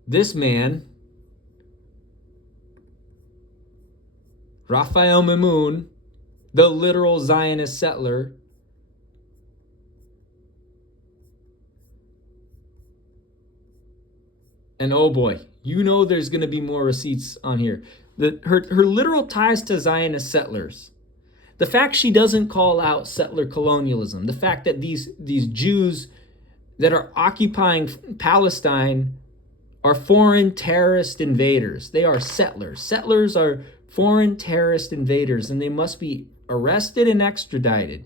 This man, Raphael Mimoun, the literal Zionist settler, And oh boy, you know there's going to be more receipts on here. Her literal ties to Zionist settlers. The fact she doesn't call out settler colonialism. The fact that these Jews that are occupying Palestine are foreign terrorist invaders. They are settlers. Settlers are foreign terrorist invaders, and they must be arrested and extradited.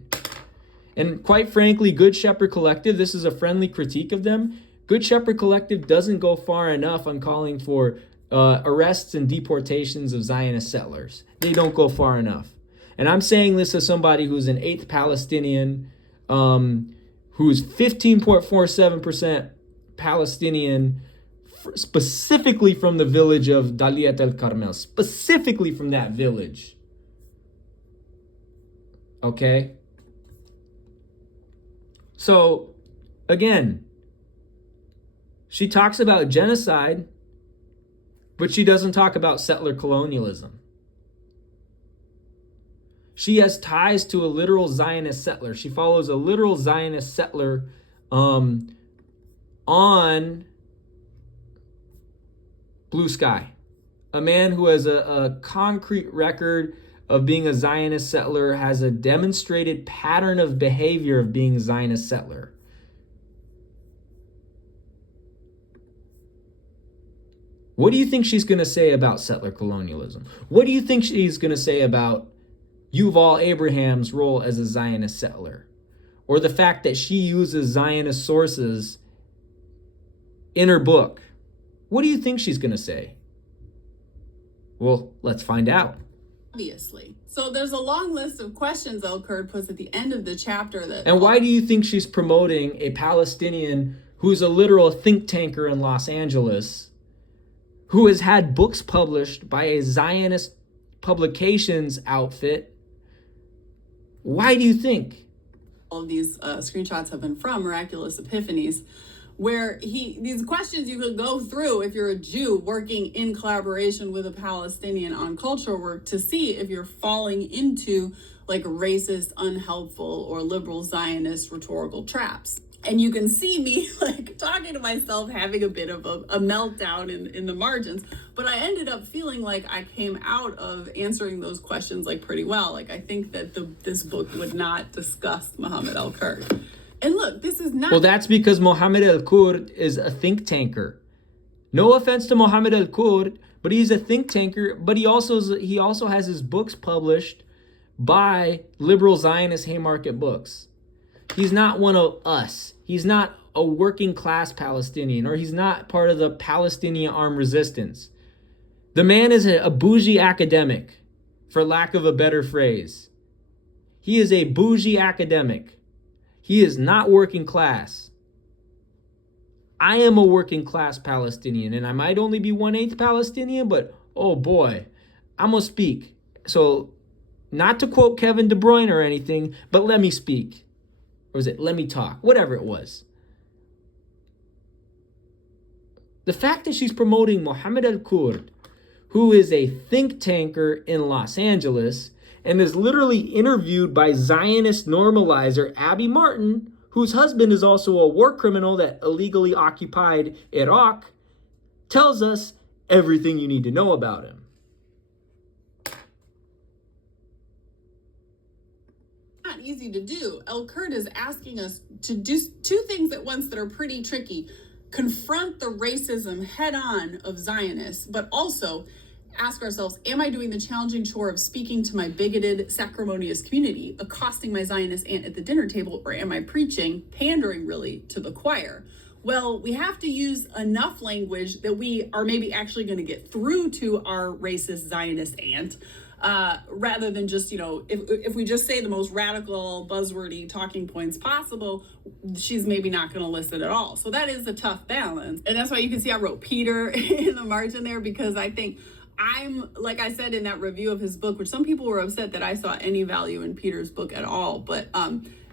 And quite frankly, Good Shepherd Collective, this is a friendly critique of them. Good Shepherd Collective doesn't go far enough on calling for arrests and deportations of Zionist settlers. They don't go far enough. And I'm saying this as somebody who's an eighth Palestinian, who's 15.47% Palestinian, specifically from the village of Daliat el Carmel, specifically from that village. Okay? So, again, she talks about genocide, but she doesn't talk about settler colonialism. She has ties to a literal Zionist settler. She follows a literal Zionist settler on Blue Sky. A man who has a concrete record of being a Zionist settler, has a demonstrated pattern of behavior of being a Zionist settler. What do you think she's going to say about settler colonialism? What do you think she's going to say about Yuval Abraham's role as a Zionist settler? Or the fact that she uses Zionist sources in her book? What do you think she's going to say? Well, let's find out. Obviously. So there's a long list of questions El-Kurd puts at the end of the chapter that... And why do you think she's promoting a Palestinian who's a literal think tanker in Los Angeles, who has had books published by a Zionist publications outfit? Why do you think? All of these screenshots have been from Miraculous Epiphanies, where these questions you could go through if you're a Jew working in collaboration with a Palestinian on cultural work to see if you're falling into like racist, unhelpful, or liberal Zionist rhetorical traps. And you can see me like talking to myself, having a bit of a meltdown in the margins. But I ended up feeling like I came out of answering those questions like pretty well. Like I think that this book would not discuss Muhammad El-Kurd. And look, this is not... Well, that's because Muhammad El-Kurd is a think tanker. No offense to Muhammad El-Kurd, but he's a think tanker. But he also has his books published by liberal Zionist Haymarket Books. He's not one of us. He's not a working class Palestinian, or he's not part of the Palestinian armed resistance. The man is a bougie academic, for lack of a better phrase. He is a bougie academic. He is not working class. I am a working class Palestinian, and I might only be 1/8 Palestinian, but oh boy, I'm gonna speak. So, not to quote Kevin De Bruyne or anything, but let me speak. Or was it let me talk? Whatever it was. The fact that she's promoting Muhammad El-Kurd, who is a think tanker in Los Angeles, and is literally interviewed by Zionist normalizer Abby Martin, whose husband is also a war criminal that illegally occupied Iraq, tells us everything you need to know about him. Not easy to do. El-Kurd is asking us to do two things at once that are pretty tricky. Confront the racism head on of Zionists, but also ask ourselves, am I doing the challenging chore of speaking to my bigoted, sacrimonious community, accosting my Zionist aunt at the dinner table, or am I preaching, pandering really, to the choir? Well, we have to use enough language that we are maybe actually going to get through to our racist Zionist aunt, rather than just, if we just say the most radical, buzzwordy talking points possible, she's maybe not going to listen at all. So that is a tough balance. And that's why you can see I wrote Peter in the margin there, because I think I'm, like I said in that review of his book, which some people were upset that I saw any value in Peter's book at all, but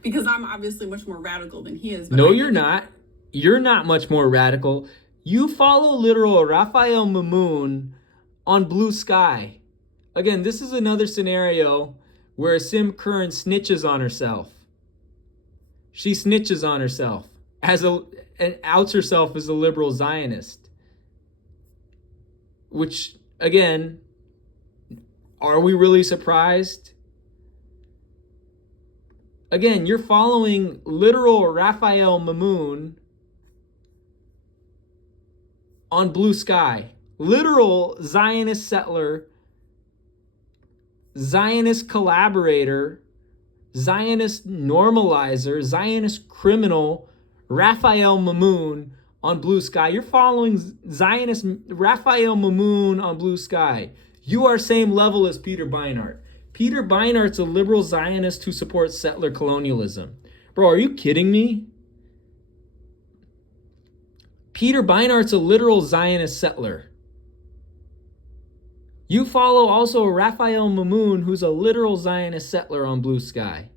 because I'm obviously much more radical than he is. But no, you're not. You're not much more radical. You follow literal Raphael Mamoun on Blue Sky. Again, this is another scenario where Sim Kern snitches on herself. She snitches on herself and outs herself as a liberal Zionist. which, again, are we really surprised? Again, you're following literal Raphael Mamoun on Blue Sky. Literal Zionist settler, Zionist collaborator, Zionist normalizer, Zionist criminal, Raphael Mamoun on Blue Sky. You're following Zionist Raphael Mamoun on Blue Sky. You are same level as Peter Beinart. Peter Beinart's a liberal Zionist who supports settler colonialism. Bro, are you kidding me? Peter Beinart's a literal Zionist settler. You follow also Raphael Mamoun, who's a literal Zionist settler on Blue Sky.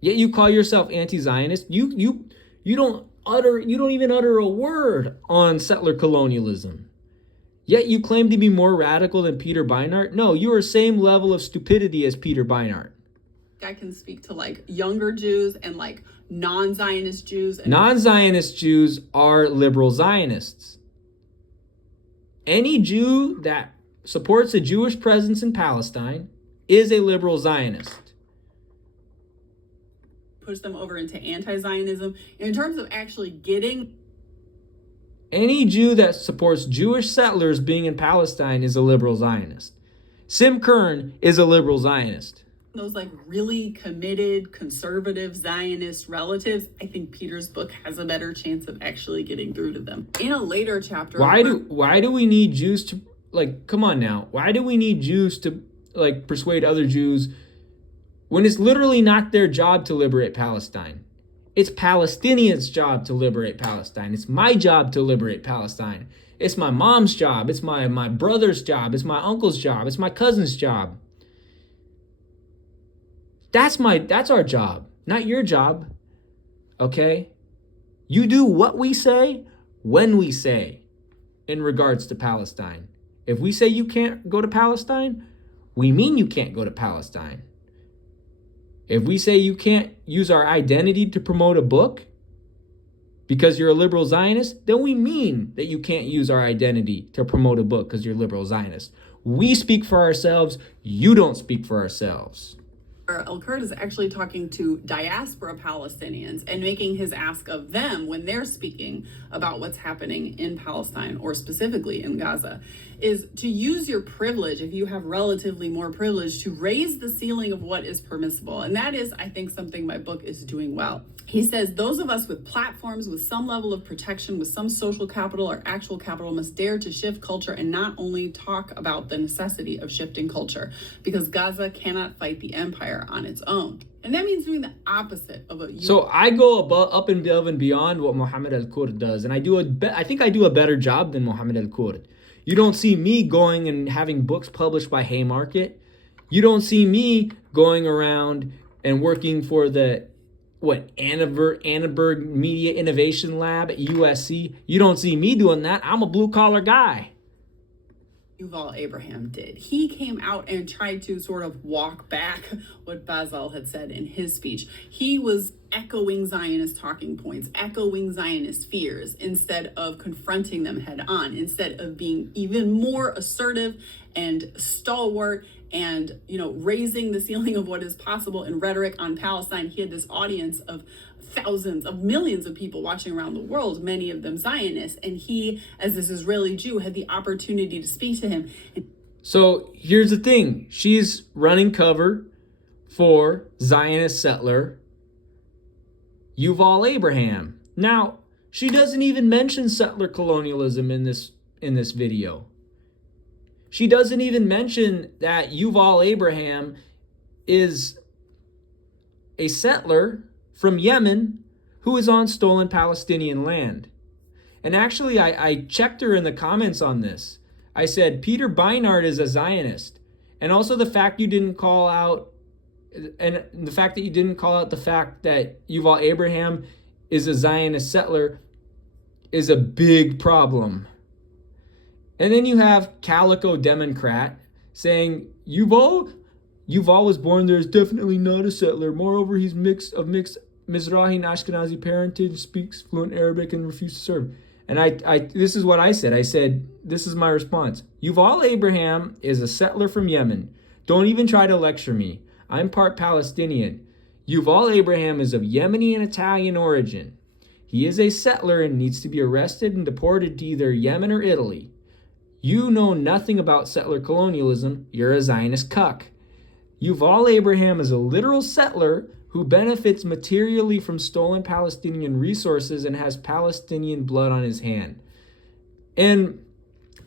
Yet you call yourself anti-Zionist. You don't even utter a word on settler colonialism. Yet you claim to be more radical than Peter Beinart. No, you are same level of stupidity as Peter Beinart. I can speak to like younger Jews and like non-Zionist Jews. Non-Zionist Jews are liberal Zionists. Any Jew that supports a Jewish presence in Palestine is a liberal Zionist. Push them over into anti-Zionism. In terms of actually getting... Any Jew that supports Jewish settlers being in Palestine is a liberal Zionist. Sim Kern is a liberal Zionist. Those like really committed conservative Zionist relatives, I think Peter's book has a better chance of actually getting through to them. In a later chapter... Why do we need Jews to, like, come on now. Why do we need Jews to, like, persuade other Jews when it's literally not their job to liberate Palestine? It's Palestinians' job to liberate Palestine. It's my job to liberate Palestine. It's my mom's job. It's my brother's job. It's my uncle's job. It's my cousin's job. That's our job, not your job. Okay? You do what we say when we say in regards to Palestine. If we say you can't go to Palestine, we mean you can't go to Palestine. If we say you can't use our identity to promote a book because you're a liberal Zionist, then we mean that you can't use our identity to promote a book because you're a liberal Zionist. We speak for ourselves. You don't speak for ourselves. El-Kurd is actually talking to diaspora Palestinians and making his ask of them when they're speaking about what's happening in Palestine, or specifically in Gaza, is to use your privilege, if you have relatively more privilege, to raise the ceiling of what is permissible. And that is, I think, something my book is doing well. He says, those of us with platforms, with some level of protection, with some social capital or actual capital must dare to shift culture and not only talk about the necessity of shifting culture, because Gaza cannot fight the empire on its own. And that means doing the opposite of what you... So I go up and above and beyond what Mohammed al-Kurd does. And I think I do a better job than Mohammed al-Kurd. You don't see me going and having books published by Haymarket. You don't see me going around and working for the Annenberg Media Innovation Lab at USC. You don't see me doing that. I'm a blue collar guy. Yuval Abraham did. He came out and tried to sort of walk back what Bazal had said in his speech. He was echoing Zionist talking points, echoing Zionist fears, instead of confronting them head on, instead of being even more assertive and stalwart and, raising the ceiling of what is possible in rhetoric on Palestine. He had this audience of thousands of millions of people watching around the world, many of them Zionists, and he, as this Israeli Jew, had the opportunity to speak to him. So here's the thing. She's running cover for Zionist settler Yuval Abraham. Now, she doesn't even mention settler colonialism in this video. She doesn't even mention that Yuval Abraham is a settler from Yemen who is on stolen Palestinian land. And actually, I checked her in the comments on this. I said, Peter Beinart is a Zionist. And also the fact you didn't call out, and the fact that you didn't call out the fact that Yuval Abraham is a Zionist settler is a big problem. And then you have Calico Democrat saying, Yuval was born there, is definitely not a settler. Moreover, he's mixed Mizrahi and Ashkenazi parentage, speaks fluent Arabic, and refused to serve. And I this is what I said. I said, this is my response. Yuval Abraham is a settler from Yemen. Don't even try to lecture me. I'm part Palestinian. Yuval Abraham is of Yemeni and Italian origin. He is a settler and needs to be arrested and deported to either Yemen or Italy. You know nothing about settler colonialism. You're a Zionist cuck. Yuval Abraham is a literal settler who benefits materially from stolen Palestinian resources and has Palestinian blood on his hand. And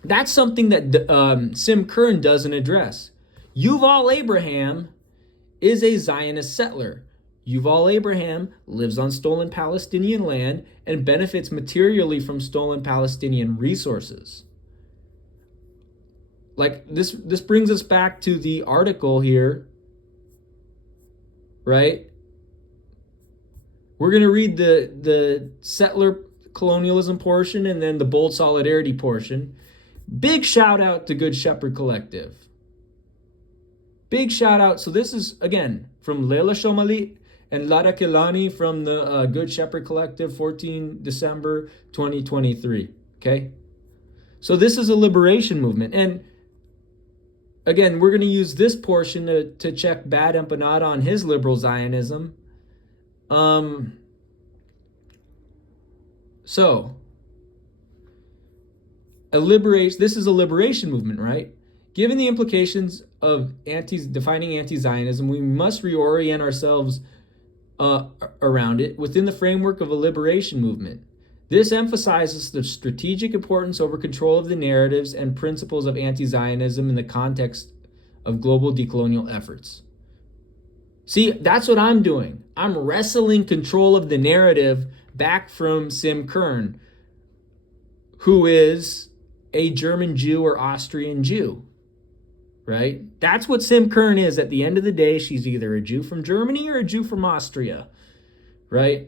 that's something that Sim Kern doesn't address. Yuval Abraham is a Zionist settler. Yuval Abraham lives on stolen Palestinian land and benefits materially from stolen Palestinian resources. Like this brings us back to the article here, right? We're going to read the settler colonialism portion and then the bold solidarity portion. Big shout out to Good Shepherd Collective. Big shout out. So this is, again, from Leila Shomalit and Lara Kilani from the Good Shepherd Collective, 14 December 2023. Okay? So this is a liberation movement. And again, we're going to use this portion to check Bad Empanada on his liberal Zionism. So this is a liberation movement, right? Given the implications of defining anti-Zionism, we must reorient ourselves around it within the framework of a liberation movement. This emphasizes the strategic importance over control of the narratives and principles of anti-Zionism in the context of global decolonial efforts. See, that's what I'm doing. I'm wrestling control of the narrative back from Sim Kern, who is a German Jew or Austrian Jew, right? That's what Sim Kern is. At the end of the day, she's either a Jew from Germany or a Jew from Austria, right?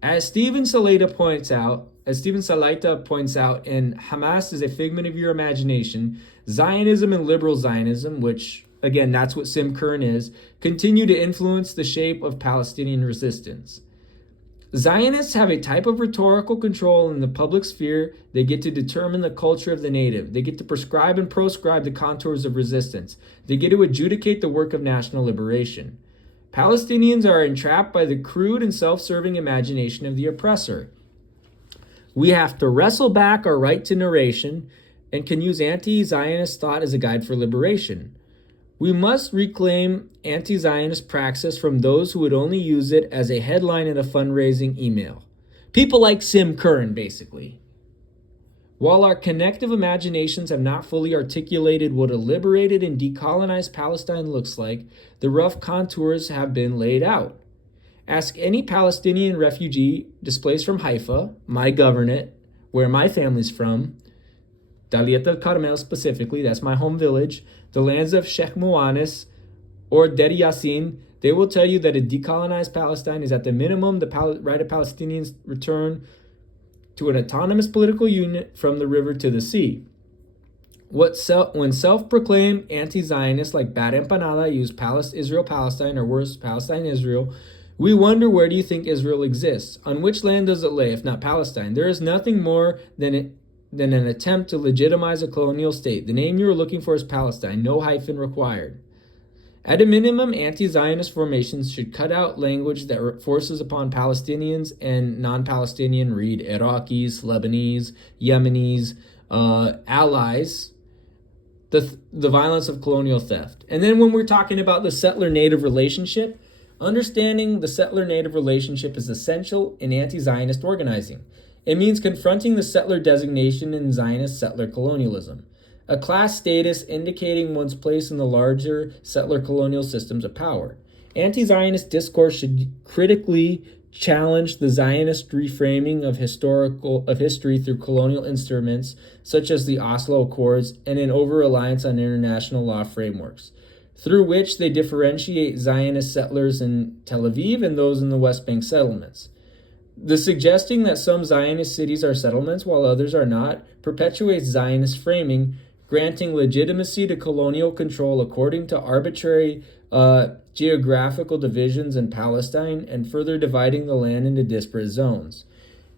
As Stephen Salaita points out, and Hamas is a figment of your imagination, Zionism and liberal Zionism, which, again, that's what Sim Kern is, continue to influence the shape of Palestinian resistance. Zionists have a type of rhetorical control in the public sphere. They get to determine the culture of the native. They get to prescribe and proscribe the contours of resistance. They get to adjudicate the work of national liberation. Palestinians are entrapped by the crude and self-serving imagination of the oppressor. We have to wrestle back our right to narration and can use anti-Zionist thought as a guide for liberation. We must reclaim anti-Zionist praxis from those who would only use it as a headline in a fundraising email. People like Sim Kern, basically. While our connective imaginations have not fully articulated what a liberated and decolonized Palestine looks like, the rough contours have been laid out. Ask any Palestinian refugee displaced from Haifa, my governorate, where my family's from, Daliat al-Carmel specifically, that's my home village, the lands of Sheikh Muanis or Deri Yassin. They will tell you that a decolonized Palestine is at the minimum the right of Palestinians return to an autonomous political unit from the river to the sea. When self-proclaimed anti-Zionists like Bad Empanada use Israel-Palestine, or worse, Palestine-Israel, we wonder, where do you think Israel exists? On which land does it lay, if not Palestine? There is nothing more than an attempt to legitimize a colonial state. The name you are looking for is Palestine, no hyphen required. At a minimum, anti-Zionist formations should cut out language that forces upon Palestinians and non-Palestinian, read Iraqis, Lebanese, Yemenis, allies, the violence of colonial theft. And then when we're talking about the settler-native relationship, understanding the settler-native relationship is essential in anti-Zionist organizing. It means confronting the settler designation in Zionist settler colonialism, a class status indicating one's place in the larger settler colonial systems of power. Anti-Zionist discourse should critically challenge the Zionist reframing of history through colonial instruments such as the Oslo Accords and an over-reliance on international law frameworks, through which they differentiate Zionist settlers in Tel Aviv and those in the West Bank settlements. The suggesting that some Zionist cities are settlements while others are not perpetuates Zionist framing, granting legitimacy to colonial control according to arbitrary geographical divisions in Palestine and further dividing the land into disparate zones.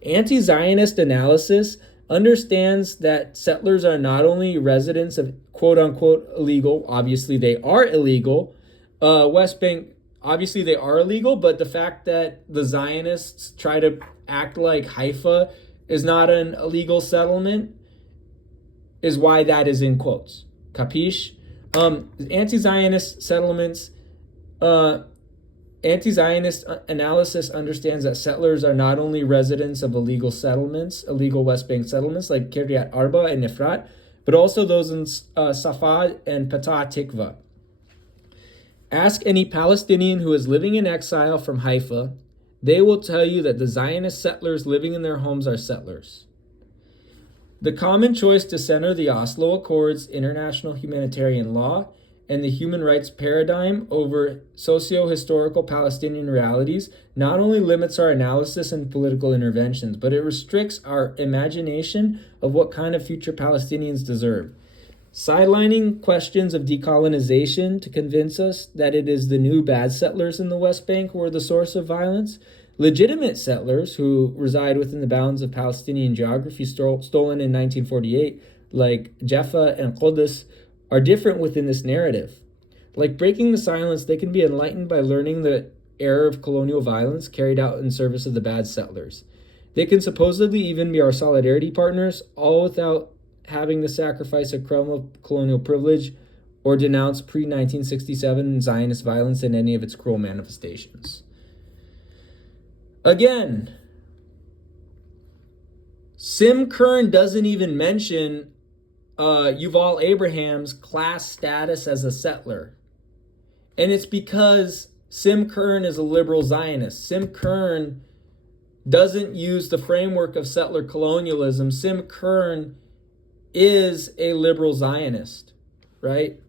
Anti-Zionist analysis understands that settlers are not only residents of quote-unquote illegal, obviously they are illegal, West Bank, obviously they are illegal, but the fact that the Zionists try to act like Haifa is not an illegal settlement is why that is in quotes. Capiche? Anti-Zionist settlements, anti-Zionist analysis understands that settlers are not only residents of illegal settlements, illegal West Bank settlements like Kiryat Arba and Nefrat, but also those in Safad and Petah Tikva. Ask any Palestinian who is living in exile from Haifa. They will tell you that the Zionist settlers living in their homes are settlers. The common choice to center the Oslo Accords, international humanitarian law, and the human rights paradigm over socio-historical Palestinian realities not only limits our analysis and political interventions, but it restricts our imagination of what kind of future Palestinians deserve. Sidelining questions of decolonization to convince us that it is the new bad settlers in the West Bank who are the source of violence. Legitimate settlers who reside within the bounds of Palestinian geography stolen in 1948, like Jaffa and Qudus, are different within this narrative. Like breaking the silence, they can be enlightened by learning the error of colonial violence carried out in service of the bad settlers. They can supposedly even be our solidarity partners, all without having to sacrifice a crumb of colonial privilege or denounce pre-1967 Zionist violence in any of its cruel manifestations. Again, Sim Kern doesn't even mention Yuval Abraham's class status as a settler. And it's because Sim Kern is a liberal Zionist. Sim Kern doesn't use the framework of settler colonialism. Sim Kern is a liberal Zionist, right?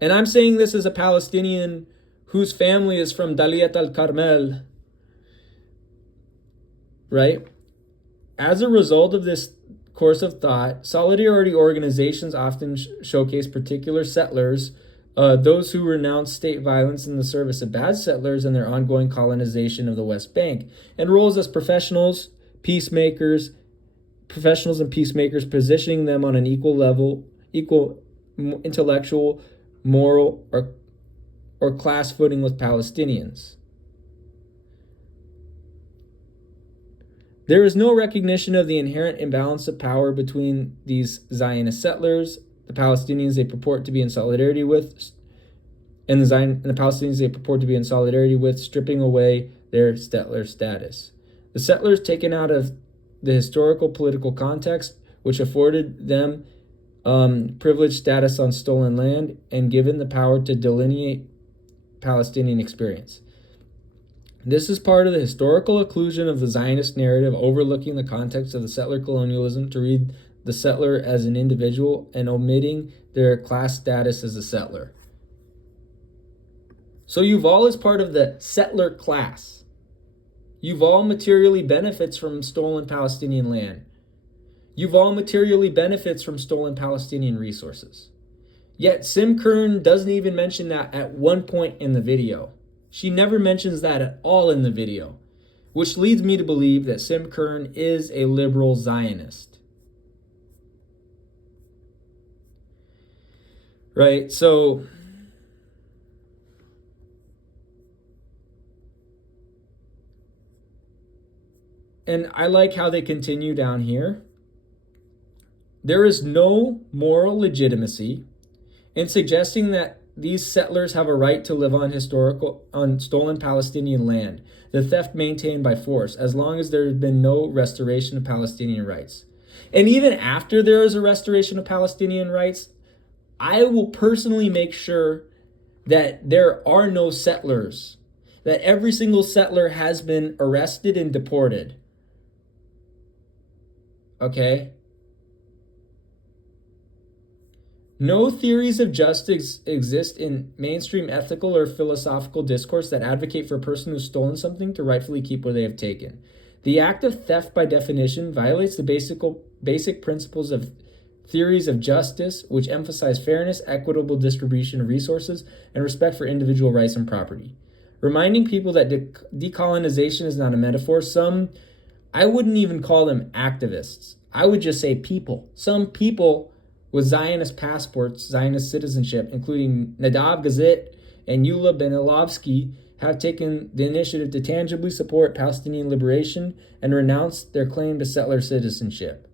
And I'm saying this as a Palestinian whose family is from Daliat al-Carmel, right? As a result of this course of thought, solidarity organizations often showcase particular settlers, those who renounce state violence in the service of bad settlers and their ongoing colonization of the West Bank, and roles as professionals and peacemakers, positioning them on an equal level, equal intellectual, moral, or class footing with Palestinians. There is no recognition of the inherent imbalance of power between these Zionist settlers, the Palestinians they purport to be in solidarity with, and the Palestinians they purport to be in solidarity with, stripping away their settler status. The settlers taken out of the historical political context, which afforded them privileged status on stolen land and given the power to delineate Palestinian experience. This is part of the historical occlusion of the Zionist narrative, overlooking the context of the settler colonialism to read the settler as an individual and omitting their class status as a settler. So Yuval is part of the settler class. Yuval materially benefits from stolen Palestinian land. Yuval materially benefits from stolen Palestinian resources. Yet Sim Kern doesn't even mention that at one point in the video. She never mentions that at all in the video, which leads me to believe that Sim Kern is a liberal Zionist. Right? So and I like how they continue down here. There is no moral legitimacy in suggesting that these settlers have a right to live on stolen Palestinian land, the theft maintained by force, as long as there has been no restoration of Palestinian rights. And even after there is a restoration of Palestinian rights, I will personally make sure that there are no settlers, that every single settler has been arrested and deported. Okay? No theories of justice exist in mainstream ethical or philosophical discourse that advocate for a person who's stolen something to rightfully keep what they have taken. The act of theft, by definition, violates the basic principles of theories of justice, which emphasize fairness, equitable distribution of resources, and respect for individual rights and property. reminding people that decolonization is not a metaphor. I wouldn't even call them activists. I would just say people. Some people with Zionist passports, Zionist citizenship, including Nadav Gazit and Yula Benilovsky, have taken the initiative to tangibly support Palestinian liberation and renounce their claim to settler citizenship.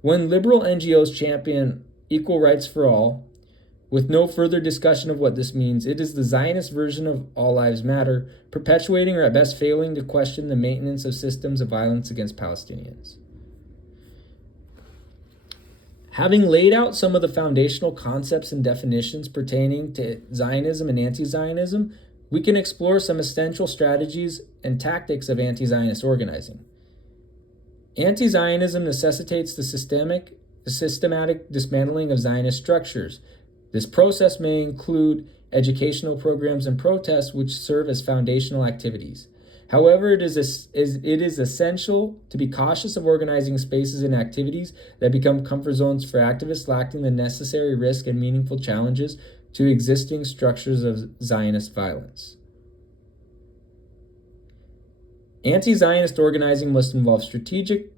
When liberal NGOs champion equal rights for all, with no further discussion of what this means, it is the Zionist version of All Lives Matter, perpetuating or at best failing to question the maintenance of systems of violence against Palestinians. Having laid out some of the foundational concepts and definitions pertaining to Zionism and anti-Zionism, we can explore some essential strategies and tactics of anti-Zionist organizing. Anti-Zionism necessitates the systematic dismantling of Zionist structures. This process may include educational programs and protests which serve as foundational activities. However, it is essential to be cautious of organizing spaces and activities that become comfort zones for activists lacking the necessary risk and meaningful challenges to existing structures of Zionist violence. Anti-Zionist organizing must involve strategic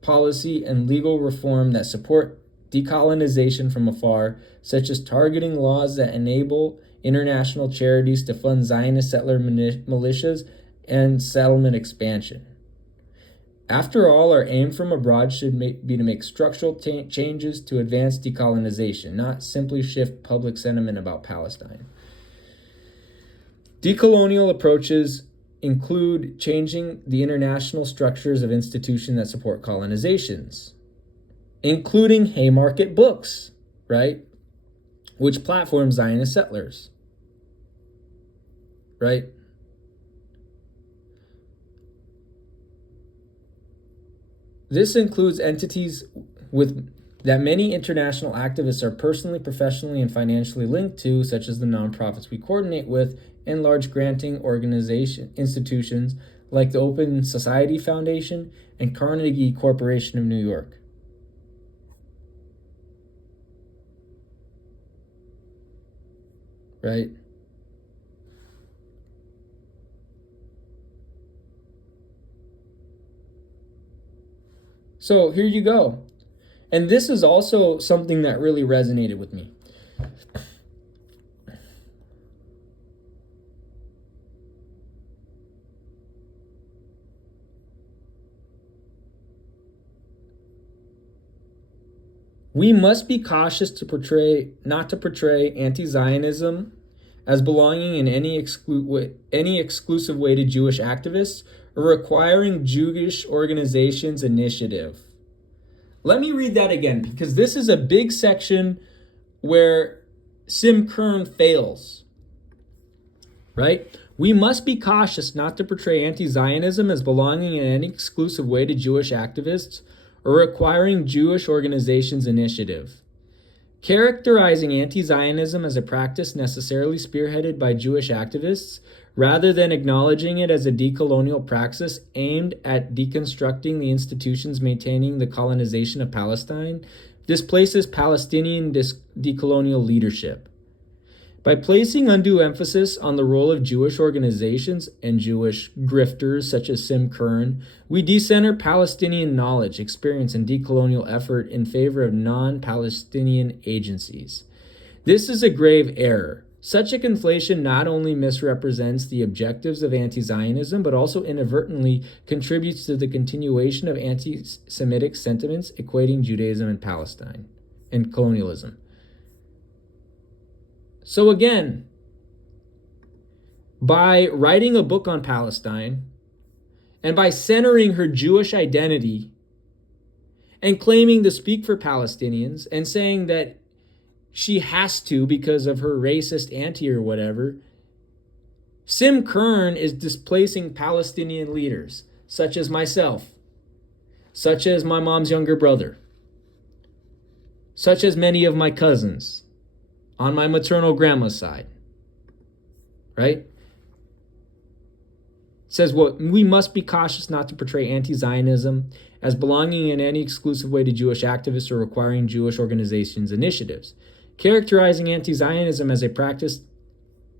policy and legal reform that support decolonization from afar, such as targeting laws that enable international charities to fund Zionist settler militias and settlement expansion. After all, our aim from abroad should be to make structural changes to advance decolonization, not simply shift public sentiment about Palestine. Decolonial approaches include changing the international structures of institutions that support colonizations, including Haymarket Books, right? Which platforms Zionist settlers, right? This includes entities that many international activists are personally, professionally, and financially linked to, such as the nonprofits we coordinate with, and large granting institutions like the Open Society Foundation and Carnegie Corporation of New York. Right? So here you go. And this is also something that really resonated with me. We must be cautious not to portray anti-Zionism as belonging in any exclusive way to Jewish activists or requiring Jewish organizations' initiative. Let me read that again, because this is a big section where Sim Kern fails, right? We must be cautious not to portray anti-Zionism as belonging in any exclusive way to Jewish activists or requiring Jewish organizations' initiative. Characterizing anti-Zionism as a practice necessarily spearheaded by Jewish activists, rather than acknowledging it as a decolonial praxis aimed at deconstructing the institutions maintaining the colonization of Palestine, displaces Palestinian decolonial leadership. By placing undue emphasis on the role of Jewish organizations and Jewish grifters such as Sim Kern, we decenter Palestinian knowledge, experience, and decolonial effort in favor of non-Palestinian agencies. This is a grave error. Such a conflation not only misrepresents the objectives of anti-Zionism, but also inadvertently contributes to the continuation of anti-Semitic sentiments equating Judaism and Palestine and colonialism. So again, by writing a book on Palestine and by centering her Jewish identity and claiming to speak for Palestinians and saying that she has to because of her racist auntie or whatever, Sim Kern is displacing Palestinian leaders, such as myself, such as my mom's younger brother, such as many of my cousins on my maternal grandma's side, right? It says, we must be cautious not to portray anti-Zionism as belonging in any exclusive way to Jewish activists or requiring Jewish organizations' initiatives. Characterizing anti-Zionism as a practice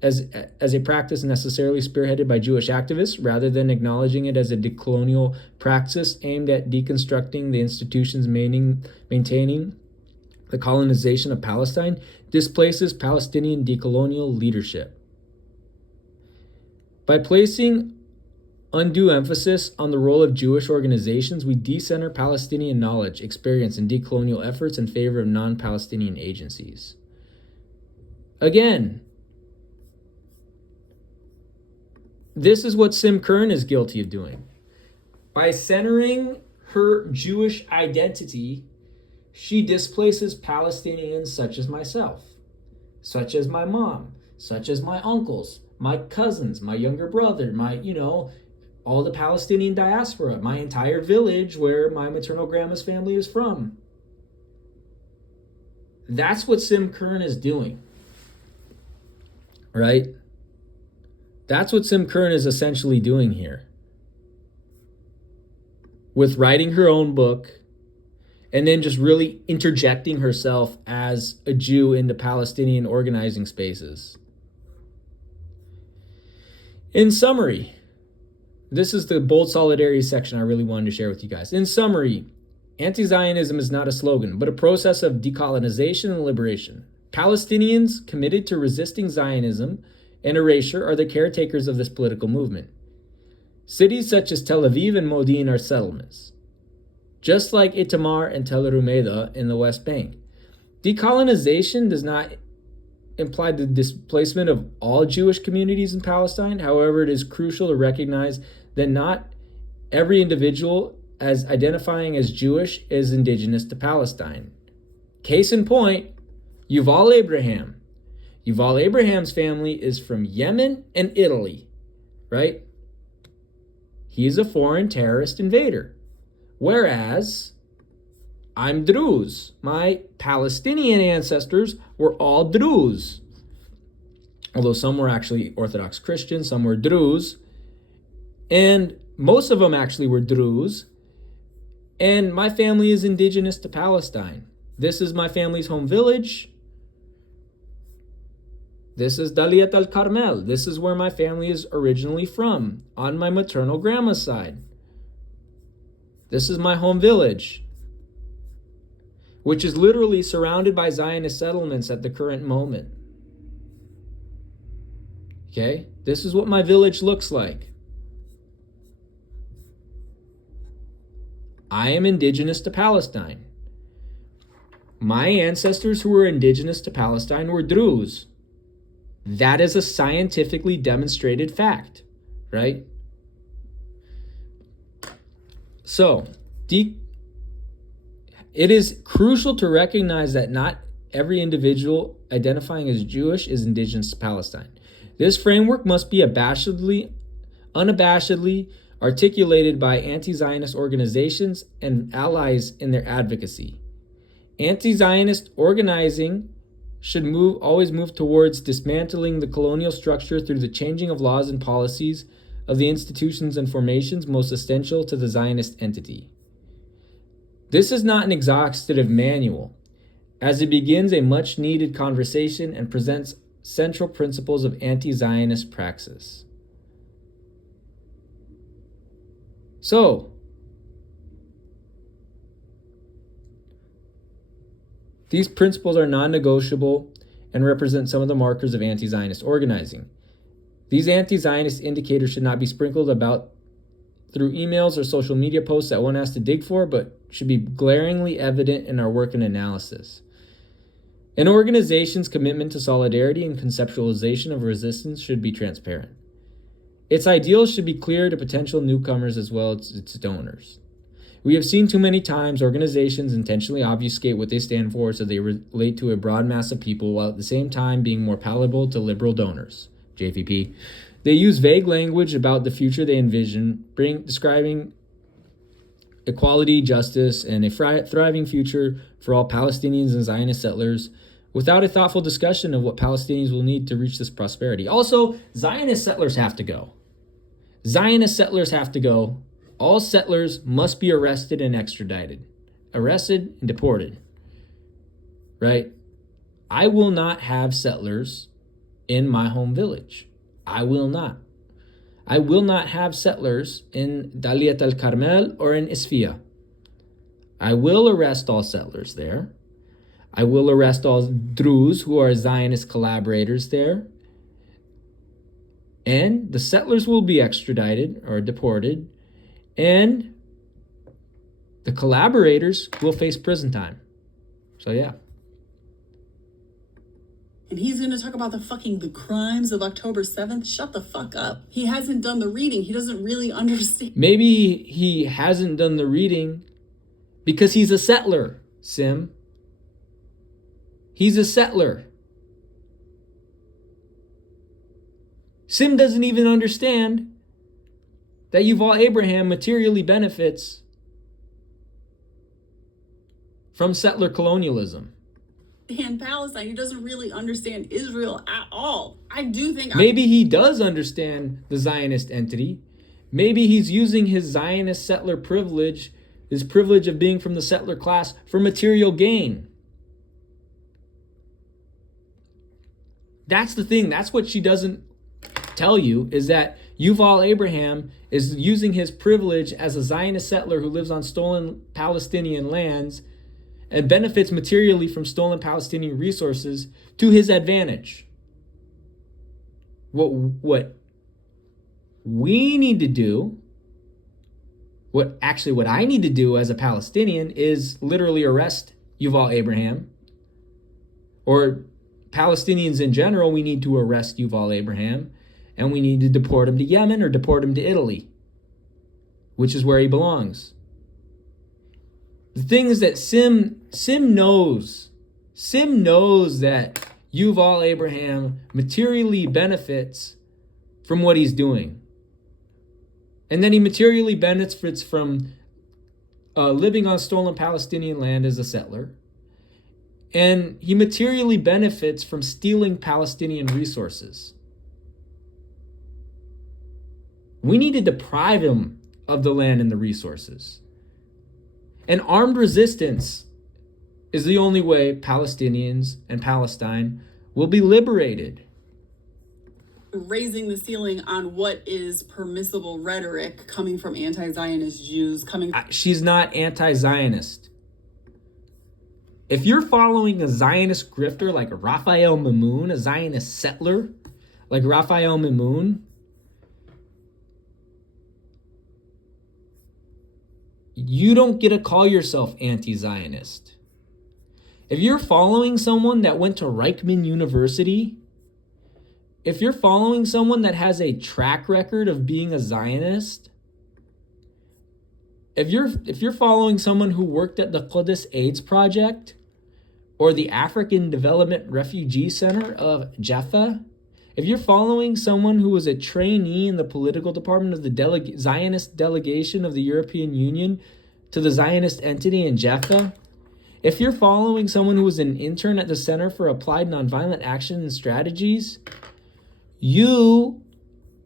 as a practice necessarily spearheaded by Jewish activists, rather than acknowledging it as a decolonial praxis aimed at deconstructing the institutions maintaining the colonization of Palestine, displaces Palestinian decolonial leadership. By placing undue emphasis on the role of Jewish organizations, we decenter Palestinian knowledge, experience, and decolonial efforts in favor of non-Palestinian agencies. Again, this is what Sim Kern is guilty of doing. By centering her Jewish identity, she displaces Palestinians such as myself, such as my mom, such as my uncles, my cousins, my younger brother, all the Palestinian diaspora, my entire village where my maternal grandma's family is from. That's what Sim Kern is doing, right? That's what Sim Kern is essentially doing here. With writing her own book and then just really interjecting herself as a Jew into Palestinian organizing spaces. In summary, this is the bold solidarity section I really wanted to share with you guys. In summary, anti-Zionism is not a slogan, but a process of decolonization and liberation. Palestinians committed to resisting Zionism and erasure are the caretakers of this political movement. Cities such as Tel Aviv and Modin are settlements, just like Itamar and Tel Rumeida in the West Bank. Decolonization does not imply the displacement of all Jewish communities in Palestine. However, it is crucial to recognize that not every individual as identifying as Jewish is indigenous to Palestine. Case in point, Yuval Abraham. Yuval Abraham's family is from Yemen and Italy, right? He's a foreign terrorist invader. Whereas I'm Druze. My Palestinian ancestors were all Druze. Although some were actually Orthodox Christians, some were Druze. And most of them actually were Druze. And my family is indigenous to Palestine. This is my family's home village. This is Daliat al-Carmel. This is where my family is originally from, on my maternal grandma's side. This is my home village, which is literally surrounded by Zionist settlements at the current moment. Okay? This is what my village looks like. I am indigenous to Palestine. My ancestors who were indigenous to Palestine were Druze. That is a scientifically demonstrated fact, right? So, it is crucial to recognize that not every individual identifying as Jewish is indigenous to Palestine. This framework must be unabashedly articulated by anti-Zionist organizations and allies in their advocacy. Anti-Zionist organizing should always move towards dismantling the colonial structure through the changing of laws and policies of the institutions and formations most essential to the Zionist entity. This is not an exhaustive manual, as it begins a much-needed conversation and presents central principles of anti-Zionist praxis. So, these principles are non-negotiable and represent some of the markers of anti-Zionist organizing. These anti-Zionist indicators should not be sprinkled about through emails or social media posts that one has to dig for, but should be glaringly evident in our work and analysis. An organization's commitment to solidarity and conceptualization of resistance should be transparent. Its ideals should be clear to potential newcomers as well as its donors. We have seen too many times organizations intentionally obfuscate what they stand for so they relate to a broad mass of people while at the same time being more palatable to liberal donors. JVP. They use vague language about the future they envision, describing equality, justice, and a thriving future for all Palestinians and Zionist settlers without a thoughtful discussion of what Palestinians will need to reach this prosperity. Also, Zionist settlers have to go. Zionist settlers have to go. All settlers must be arrested and extradited. Arrested and deported. Right? I will not have settlers in my home village. I will not. I will not have settlers in Daliat al-Carmel or in Isfia. I will arrest all settlers there. I will arrest all Druze who are Zionist collaborators there. And the settlers will be extradited or deported. And the collaborators will face prison time. So yeah. And he's going to talk about the crimes of October 7th. Shut the fuck up. He hasn't done the reading. He doesn't really understand. Maybe he hasn't done the reading because he's a settler, Sim. He's a settler. Sim doesn't even understand that Yuval Abraham materially benefits from settler colonialism. And Palestine, he doesn't really understand Israel at all. I do think maybe he does understand the Zionist entity. Maybe he's using his Zionist settler privilege, his privilege of being from the settler class, for material gain. That's the thing. That's what she doesn't tell you, is that Yuval Abraham is using his privilege as a Zionist settler who lives on stolen Palestinian lands and benefits materially from stolen Palestinian resources to his advantage. What we need to do, what I need to do as a Palestinian is literally arrest Yuval Abraham. Or Palestinians in general, we need to arrest Yuval Abraham, and we need to deport him to Yemen or deport him to Italy, which is where he belongs. The thing is that Sim knows that Yuval Abraham materially benefits from what he's doing. And then he materially benefits from living on stolen Palestinian land as a settler. And he materially benefits from stealing Palestinian resources. We need to deprive him of the land and the resources. And armed resistance is the only way Palestinians and Palestine will be liberated. Raising the ceiling on what is permissible rhetoric coming from anti-Zionist Jews She's not anti-Zionist. If you're following a Zionist grifter like Raphael Mimoun, a Zionist settler like Raphael Mimoun, you don't get to call yourself anti-Zionist. If you're following someone that went to Reichman University, if you're following someone that has a track record of being a Zionist, if you're following someone who worked at the Qudus AIDS Project or the African Development Refugee Center of Jaffa, if you're following someone who was a trainee in the political department of the Zionist delegation of the European Union to the Zionist entity in Jaffa, if you're following someone who was an intern at the Center for Applied Nonviolent Action and Strategies, you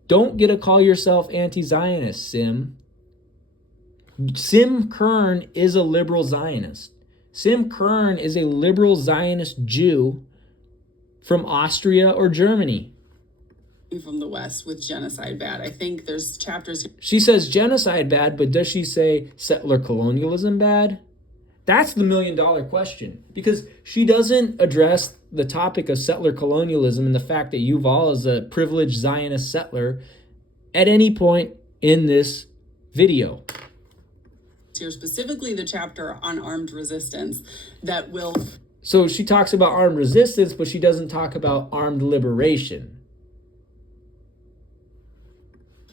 don't get to call yourself anti-Zionist, Sim. Sim Kern is a liberal Zionist. Sim Kern is a liberal Zionist Jew from Austria or Germany. From the West with genocide bad. I think there's chapters. She says genocide bad, but does she say settler colonialism bad? That's the $1 million question, because she doesn't address the topic of settler colonialism and the fact that Yuval is a privileged Zionist settler at any point in this video. Here specifically the chapter on armed resistance that will. So she talks about armed resistance, but she doesn't talk about armed liberation.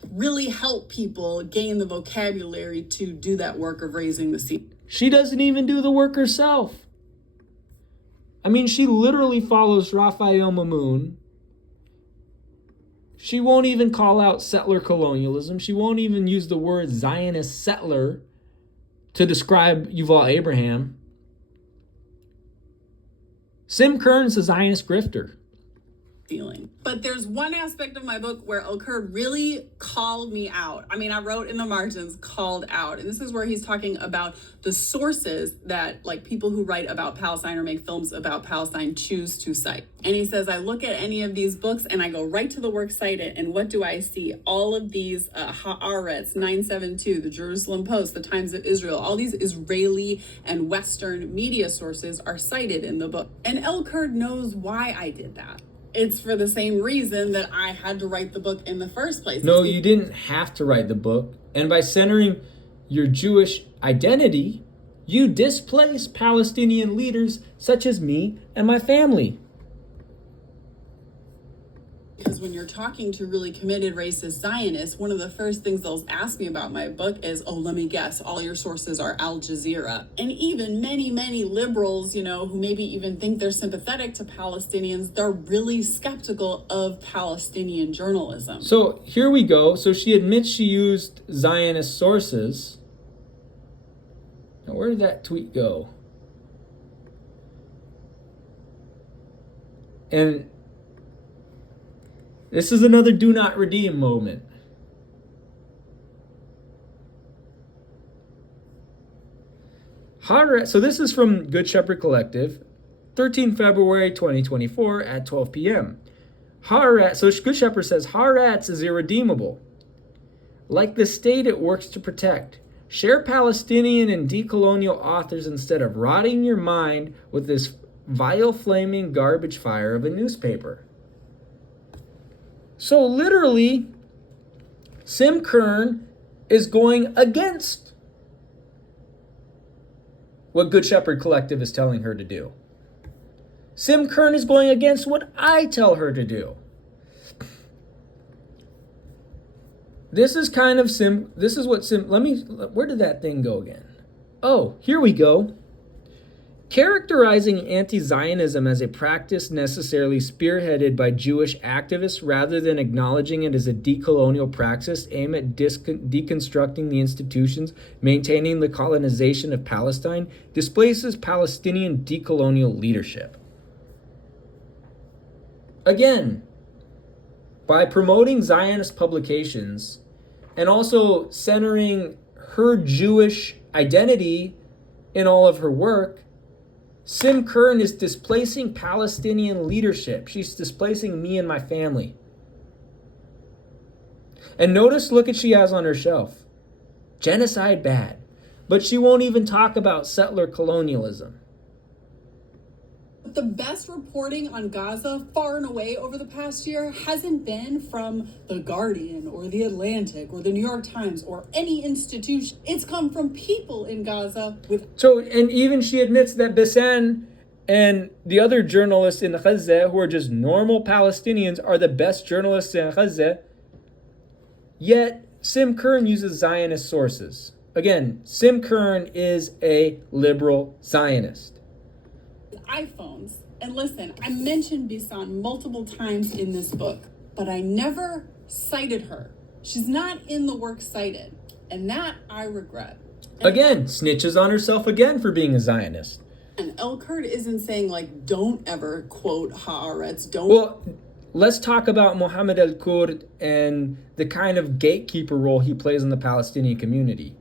Really help people gain the vocabulary to do that work of raising the sea. She doesn't even do the work herself. I mean, she literally follows Raphael Mimoun. She won't even call out settler colonialism. She won't even use the word Zionist settler to describe Yuval Abraham. Sim Kern's a Zionist grifter. feeling. But there's one aspect of my book where El-Kurd really called me out. I mean, I wrote in the margins, called out. And this is where he's talking about the sources that like people who write about Palestine or make films about Palestine choose to cite. And he says, I look at any of these books and I go right to the works cited. And what do I see? All of these Haaretz, 972, the Jerusalem Post, the Times of Israel, all these Israeli and Western media sources are cited in the book. And El-Kurd knows why I did that. It's for the same reason that I had to write the book in the first place. No, you didn't have to write the book. And by centering your Jewish identity, you displace Palestinian leaders such as me and my family. Because when you're talking to really committed racist Zionists, one of the first things they'll ask me about my book is, oh, let me guess, all your sources are Al Jazeera. And even many, many liberals, who maybe even think they're sympathetic to Palestinians, they're really skeptical of Palestinian journalism. So here we go. So she admits she used Zionist sources. Now, where did that tweet go? And this is another do not redeem moment. So this is from Good Shepherd Collective, 13 February 2024 at 12 p.m. So Good Shepherd says, Haaretz is irredeemable. Like the state it works to protect. Share Palestinian and decolonial authors instead of rotting your mind with this vile flaming garbage fire of a newspaper. So literally, Sim Kern is going against what Good Shepherd Collective is telling her to do. Sim Kern is going against what I tell her to do. This is where did that thing go again? Oh, here we go. Characterizing anti-Zionism as a practice necessarily spearheaded by Jewish activists rather than acknowledging it as a decolonial praxis aimed at deconstructing the institutions, maintaining the colonization of Palestine, displaces Palestinian decolonial leadership. Again, by promoting Zionist publications and also centering her Jewish identity in all of her work, Sim Kern is displacing Palestinian leadership. She's displacing me and my family. And notice, look at she has on her shelf. Genocide bad. But she won't even talk about settler colonialism. The best reporting on Gaza far and away over the past year hasn't been from The Guardian or The Atlantic or The New York Times or any institution. It's come from people in Gaza and even she admits that Bassem and the other journalists in Gaza who are just normal Palestinians are the best journalists in Gaza. Yet Sim Kern uses Zionist sources. Again, Sim Kern is a liberal Zionist. iPhones. And listen, I mentioned Bassem multiple times in this book, but I never cited her. She's not in the work cited, and that I regret. Again, snitches on herself again for being a Zionist. And El-Kurd isn't saying, like, don't ever quote Haaretz, don't... Well, let's talk about Mohammed El-Kurd and the kind of gatekeeper role he plays in the Palestinian community.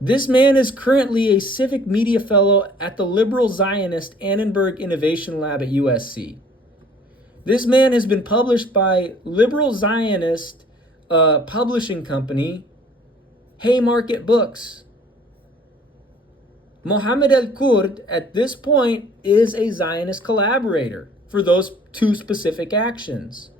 This man is currently a civic media fellow at the liberal Zionist Annenberg Innovation Lab at USC. This man has been published by liberal Zionist publishing company Haymarket Books. Mohammed El-Kurd, at this point, is a Zionist collaborator for those two specific actions.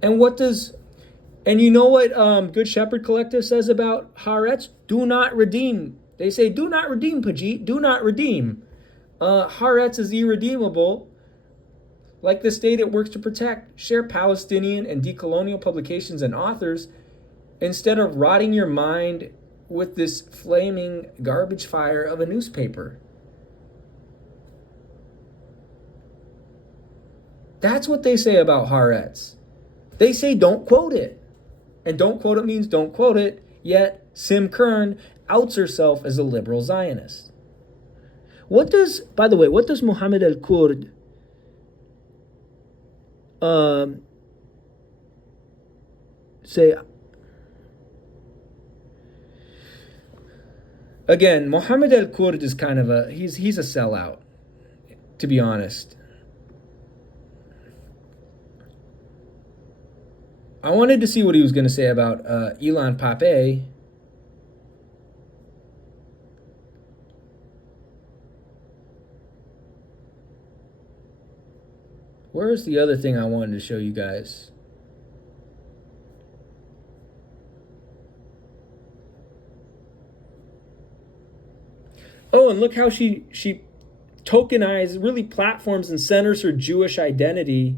And you know what Good Shepherd Collective says about Haaretz? Do not redeem. They say, do not redeem, Pajit. Do not redeem. Haaretz is irredeemable. Like the state it works to protect. Share Palestinian and decolonial publications and authors instead of rotting your mind with this flaming garbage fire of a newspaper. That's what they say about Haaretz. They say don't quote it. And don't quote it means don't quote it, yet Sim Kern outs herself as a liberal Zionist. By the way, what does Mohammed El-Kurd um, say again, Mohammed El Kurd is kind of he's a sellout, to be honest. I wanted to see what he was going to say about Ilan Pape. Where's the other thing I wanted to show you guys? Oh, and look how she tokenized, really platforms and centers her Jewish identity,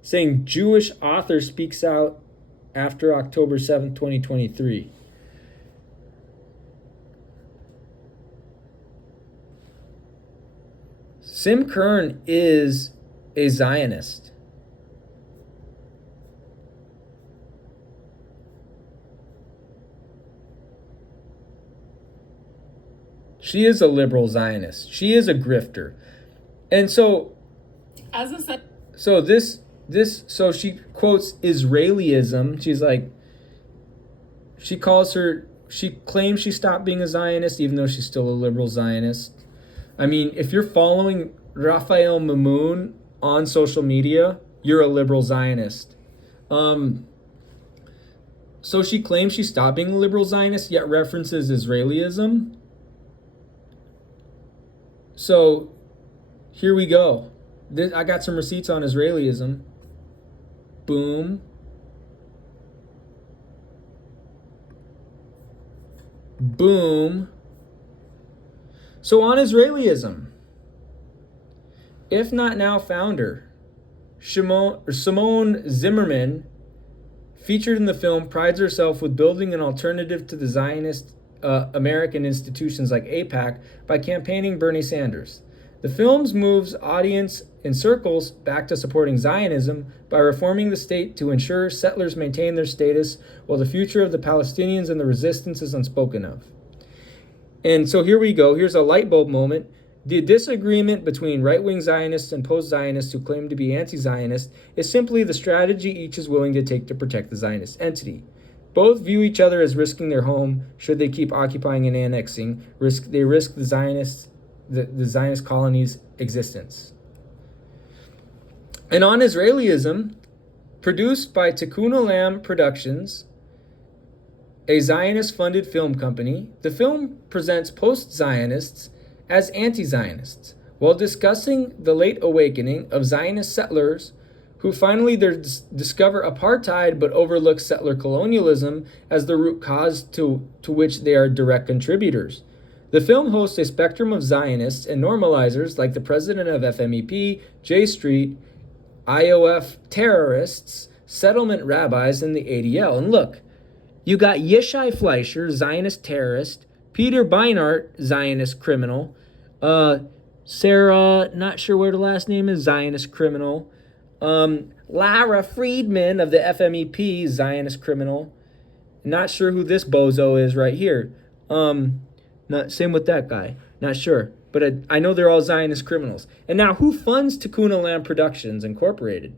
saying Jewish author speaks out after October 7th, 2023. Sim Kern is a Zionist. She is a liberal Zionist. She is a grifter. And so so she quotes Israelism. She's like, she claims she stopped being a Zionist even though she's still a liberal Zionist. I mean, if you're following Raphael Mamoun on social media, you're a liberal Zionist. So she claims she stopped being a liberal Zionist, yet references Israelism. So here we go. I got some receipts on Israelism. Boom. Boom. So on Israelism, if not now founder, Simone Zimmerman, featured in the film, prides herself with building an alternative to the Zionist American institutions like AIPAC by campaigning Bernie Sanders. The film moves audience in circles back to supporting Zionism by reforming the state to ensure settlers maintain their status while the future of the Palestinians and the resistance is unspoken of. And so here we go. Here's a light bulb moment. The disagreement between right-wing Zionists and post-Zionists who claim to be anti-Zionist is simply the strategy each is willing to take to protect the Zionist entity. Both view each other as risking their home should they keep occupying and annexing. They risk the Zionist colony's existence. And on Israelism, produced by Tikkun Olam Productions, a Zionist-funded film company, the film presents post-Zionists as anti-Zionists, while discussing the late awakening of Zionist settlers who finally discover apartheid but overlook settler colonialism as the root cause to which they are direct contributors. The film hosts a spectrum of Zionists and normalizers like the president of FMEP, J Street, IOF terrorists, settlement rabbis, and the ADL. And look, you got Yishai Fleischer, Zionist terrorist, Peter Beinart, Zionist criminal, Sarah, not sure where the last name is, Zionist criminal, Lara Friedman of the FMEP, Zionist criminal. Not sure who this bozo is right here. Same with that guy. Not sure. But I know they're all Zionist criminals. And now, who funds Tikkun Olam Productions Incorporated?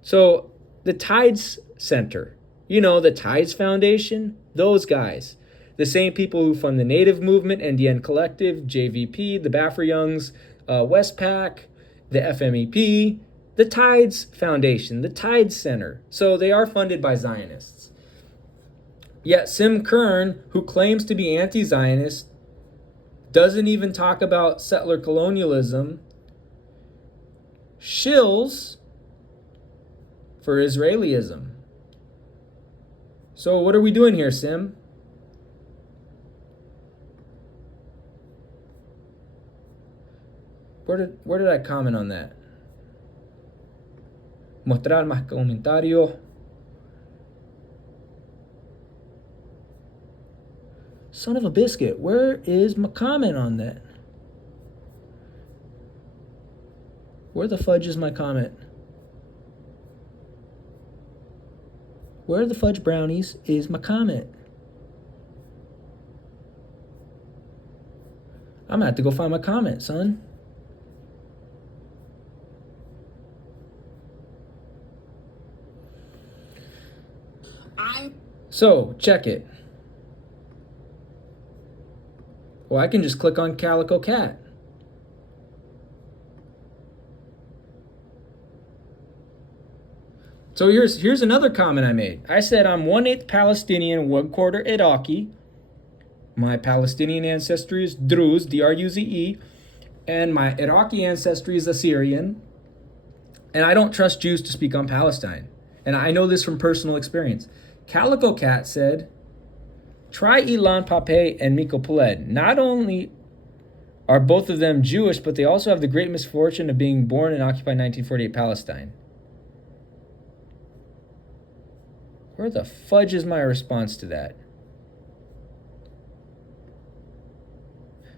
So, the Tides Center. You know, the Tides Foundation? Those guys. The same people who fund the Native Movement, NDN Collective, JVP, the Bafra-Youngs, Westpac, the FMEP, the Tides Foundation, the Tides Center. So they are funded by Zionists. Yet Sim Kern, who claims to be anti-Zionist, doesn't even talk about settler colonialism, shills for Israelism. So what are we doing here, Sim? Where did I comment on that? Mostrar más comentarios. Son of a biscuit, where is my comment on that? Where the fudge is my comment? Where the fudge brownies is my comment? I'm gonna have to go find my comment, son. So, check it. Well, I can just click on Calico Cat. So here's another comment I made. I said I'm 1/8 Palestinian, 1/4 Iraqi. My Palestinian ancestry is Druze, D-R-U-Z-E, and my Iraqi ancestry is Assyrian. And I don't trust Jews to speak on Palestine. And I know this from personal experience. Calico Cat said, try Ilan Pape and Miko Peled. Not only are both of them Jewish, but they also have the great misfortune of being born in occupied 1948 Palestine. Where the fudge is my response to that?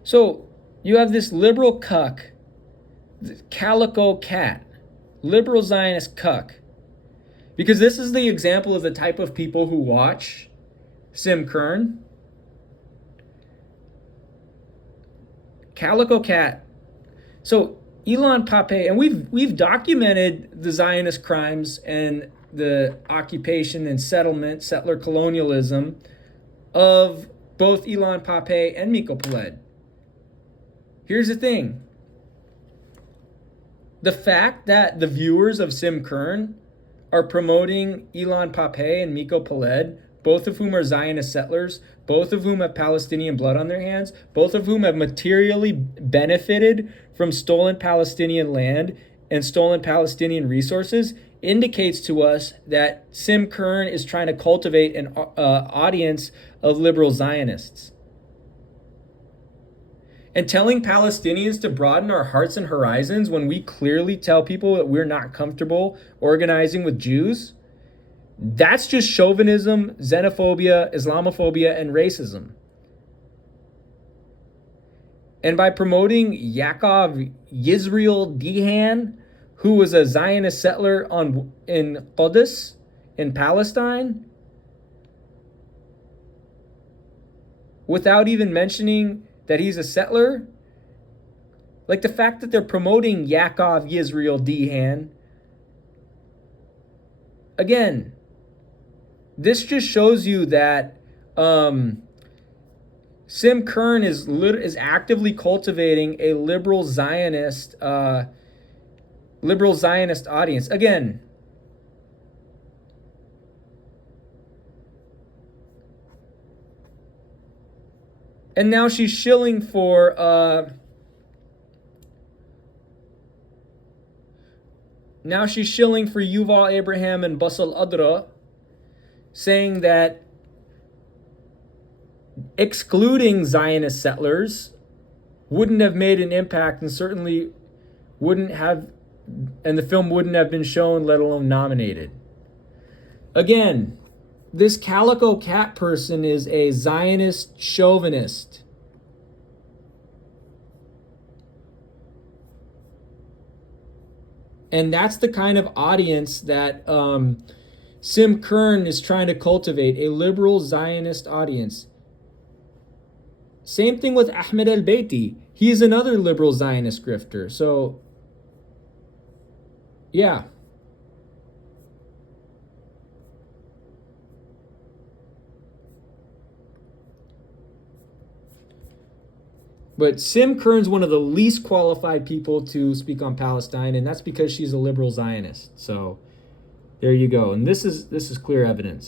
So you have this liberal cuck, Calico Cat, liberal Zionist cuck. Because this is the example of the type of people who watch Sim Kern. Calico Cat. So Ilan Pape, and we've documented the Zionist crimes and the occupation and settler colonialism of both Ilan Pape and Miko Peled. Here's the thing. The fact that the viewers of Sim Kern are promoting Ilan Pape and Miko Peled, both of whom are Zionist settlers, both of whom have Palestinian blood on their hands, both of whom have materially benefited from stolen Palestinian land and stolen Palestinian resources, indicates to us that Sim Kern is trying to cultivate an audience of liberal Zionists. And telling Palestinians to broaden our hearts and horizons when we clearly tell people that we're not comfortable organizing with Jews, that's just chauvinism, xenophobia, Islamophobia, and racism. And by promoting Yaakov Yisrael Dehan, who was a Zionist settler in Qudus, in Palestine, without even mentioning that he's a settler, like the fact that they're promoting Yaakov Yisrael Dehan, again, this just shows you that Sim Kern is actively cultivating a liberal Zionist audience. Again, and now she's shilling for Yuval Abraham and Basal Adra, saying that excluding Zionist settlers wouldn't have made an impact and certainly wouldn't have, and the film wouldn't have been shown, let alone nominated. Again, this Calico Cat person is a Zionist chauvinist. And that's the kind of audience that Sim Kern is trying to cultivate, a liberal Zionist audience. Same thing with Ahmed El-Beiti. He's another liberal Zionist grifter. So, yeah. But Sim Kern's one of the least qualified people to speak on Palestine, and that's because she's a liberal Zionist. So there you go. And this is clear evidence.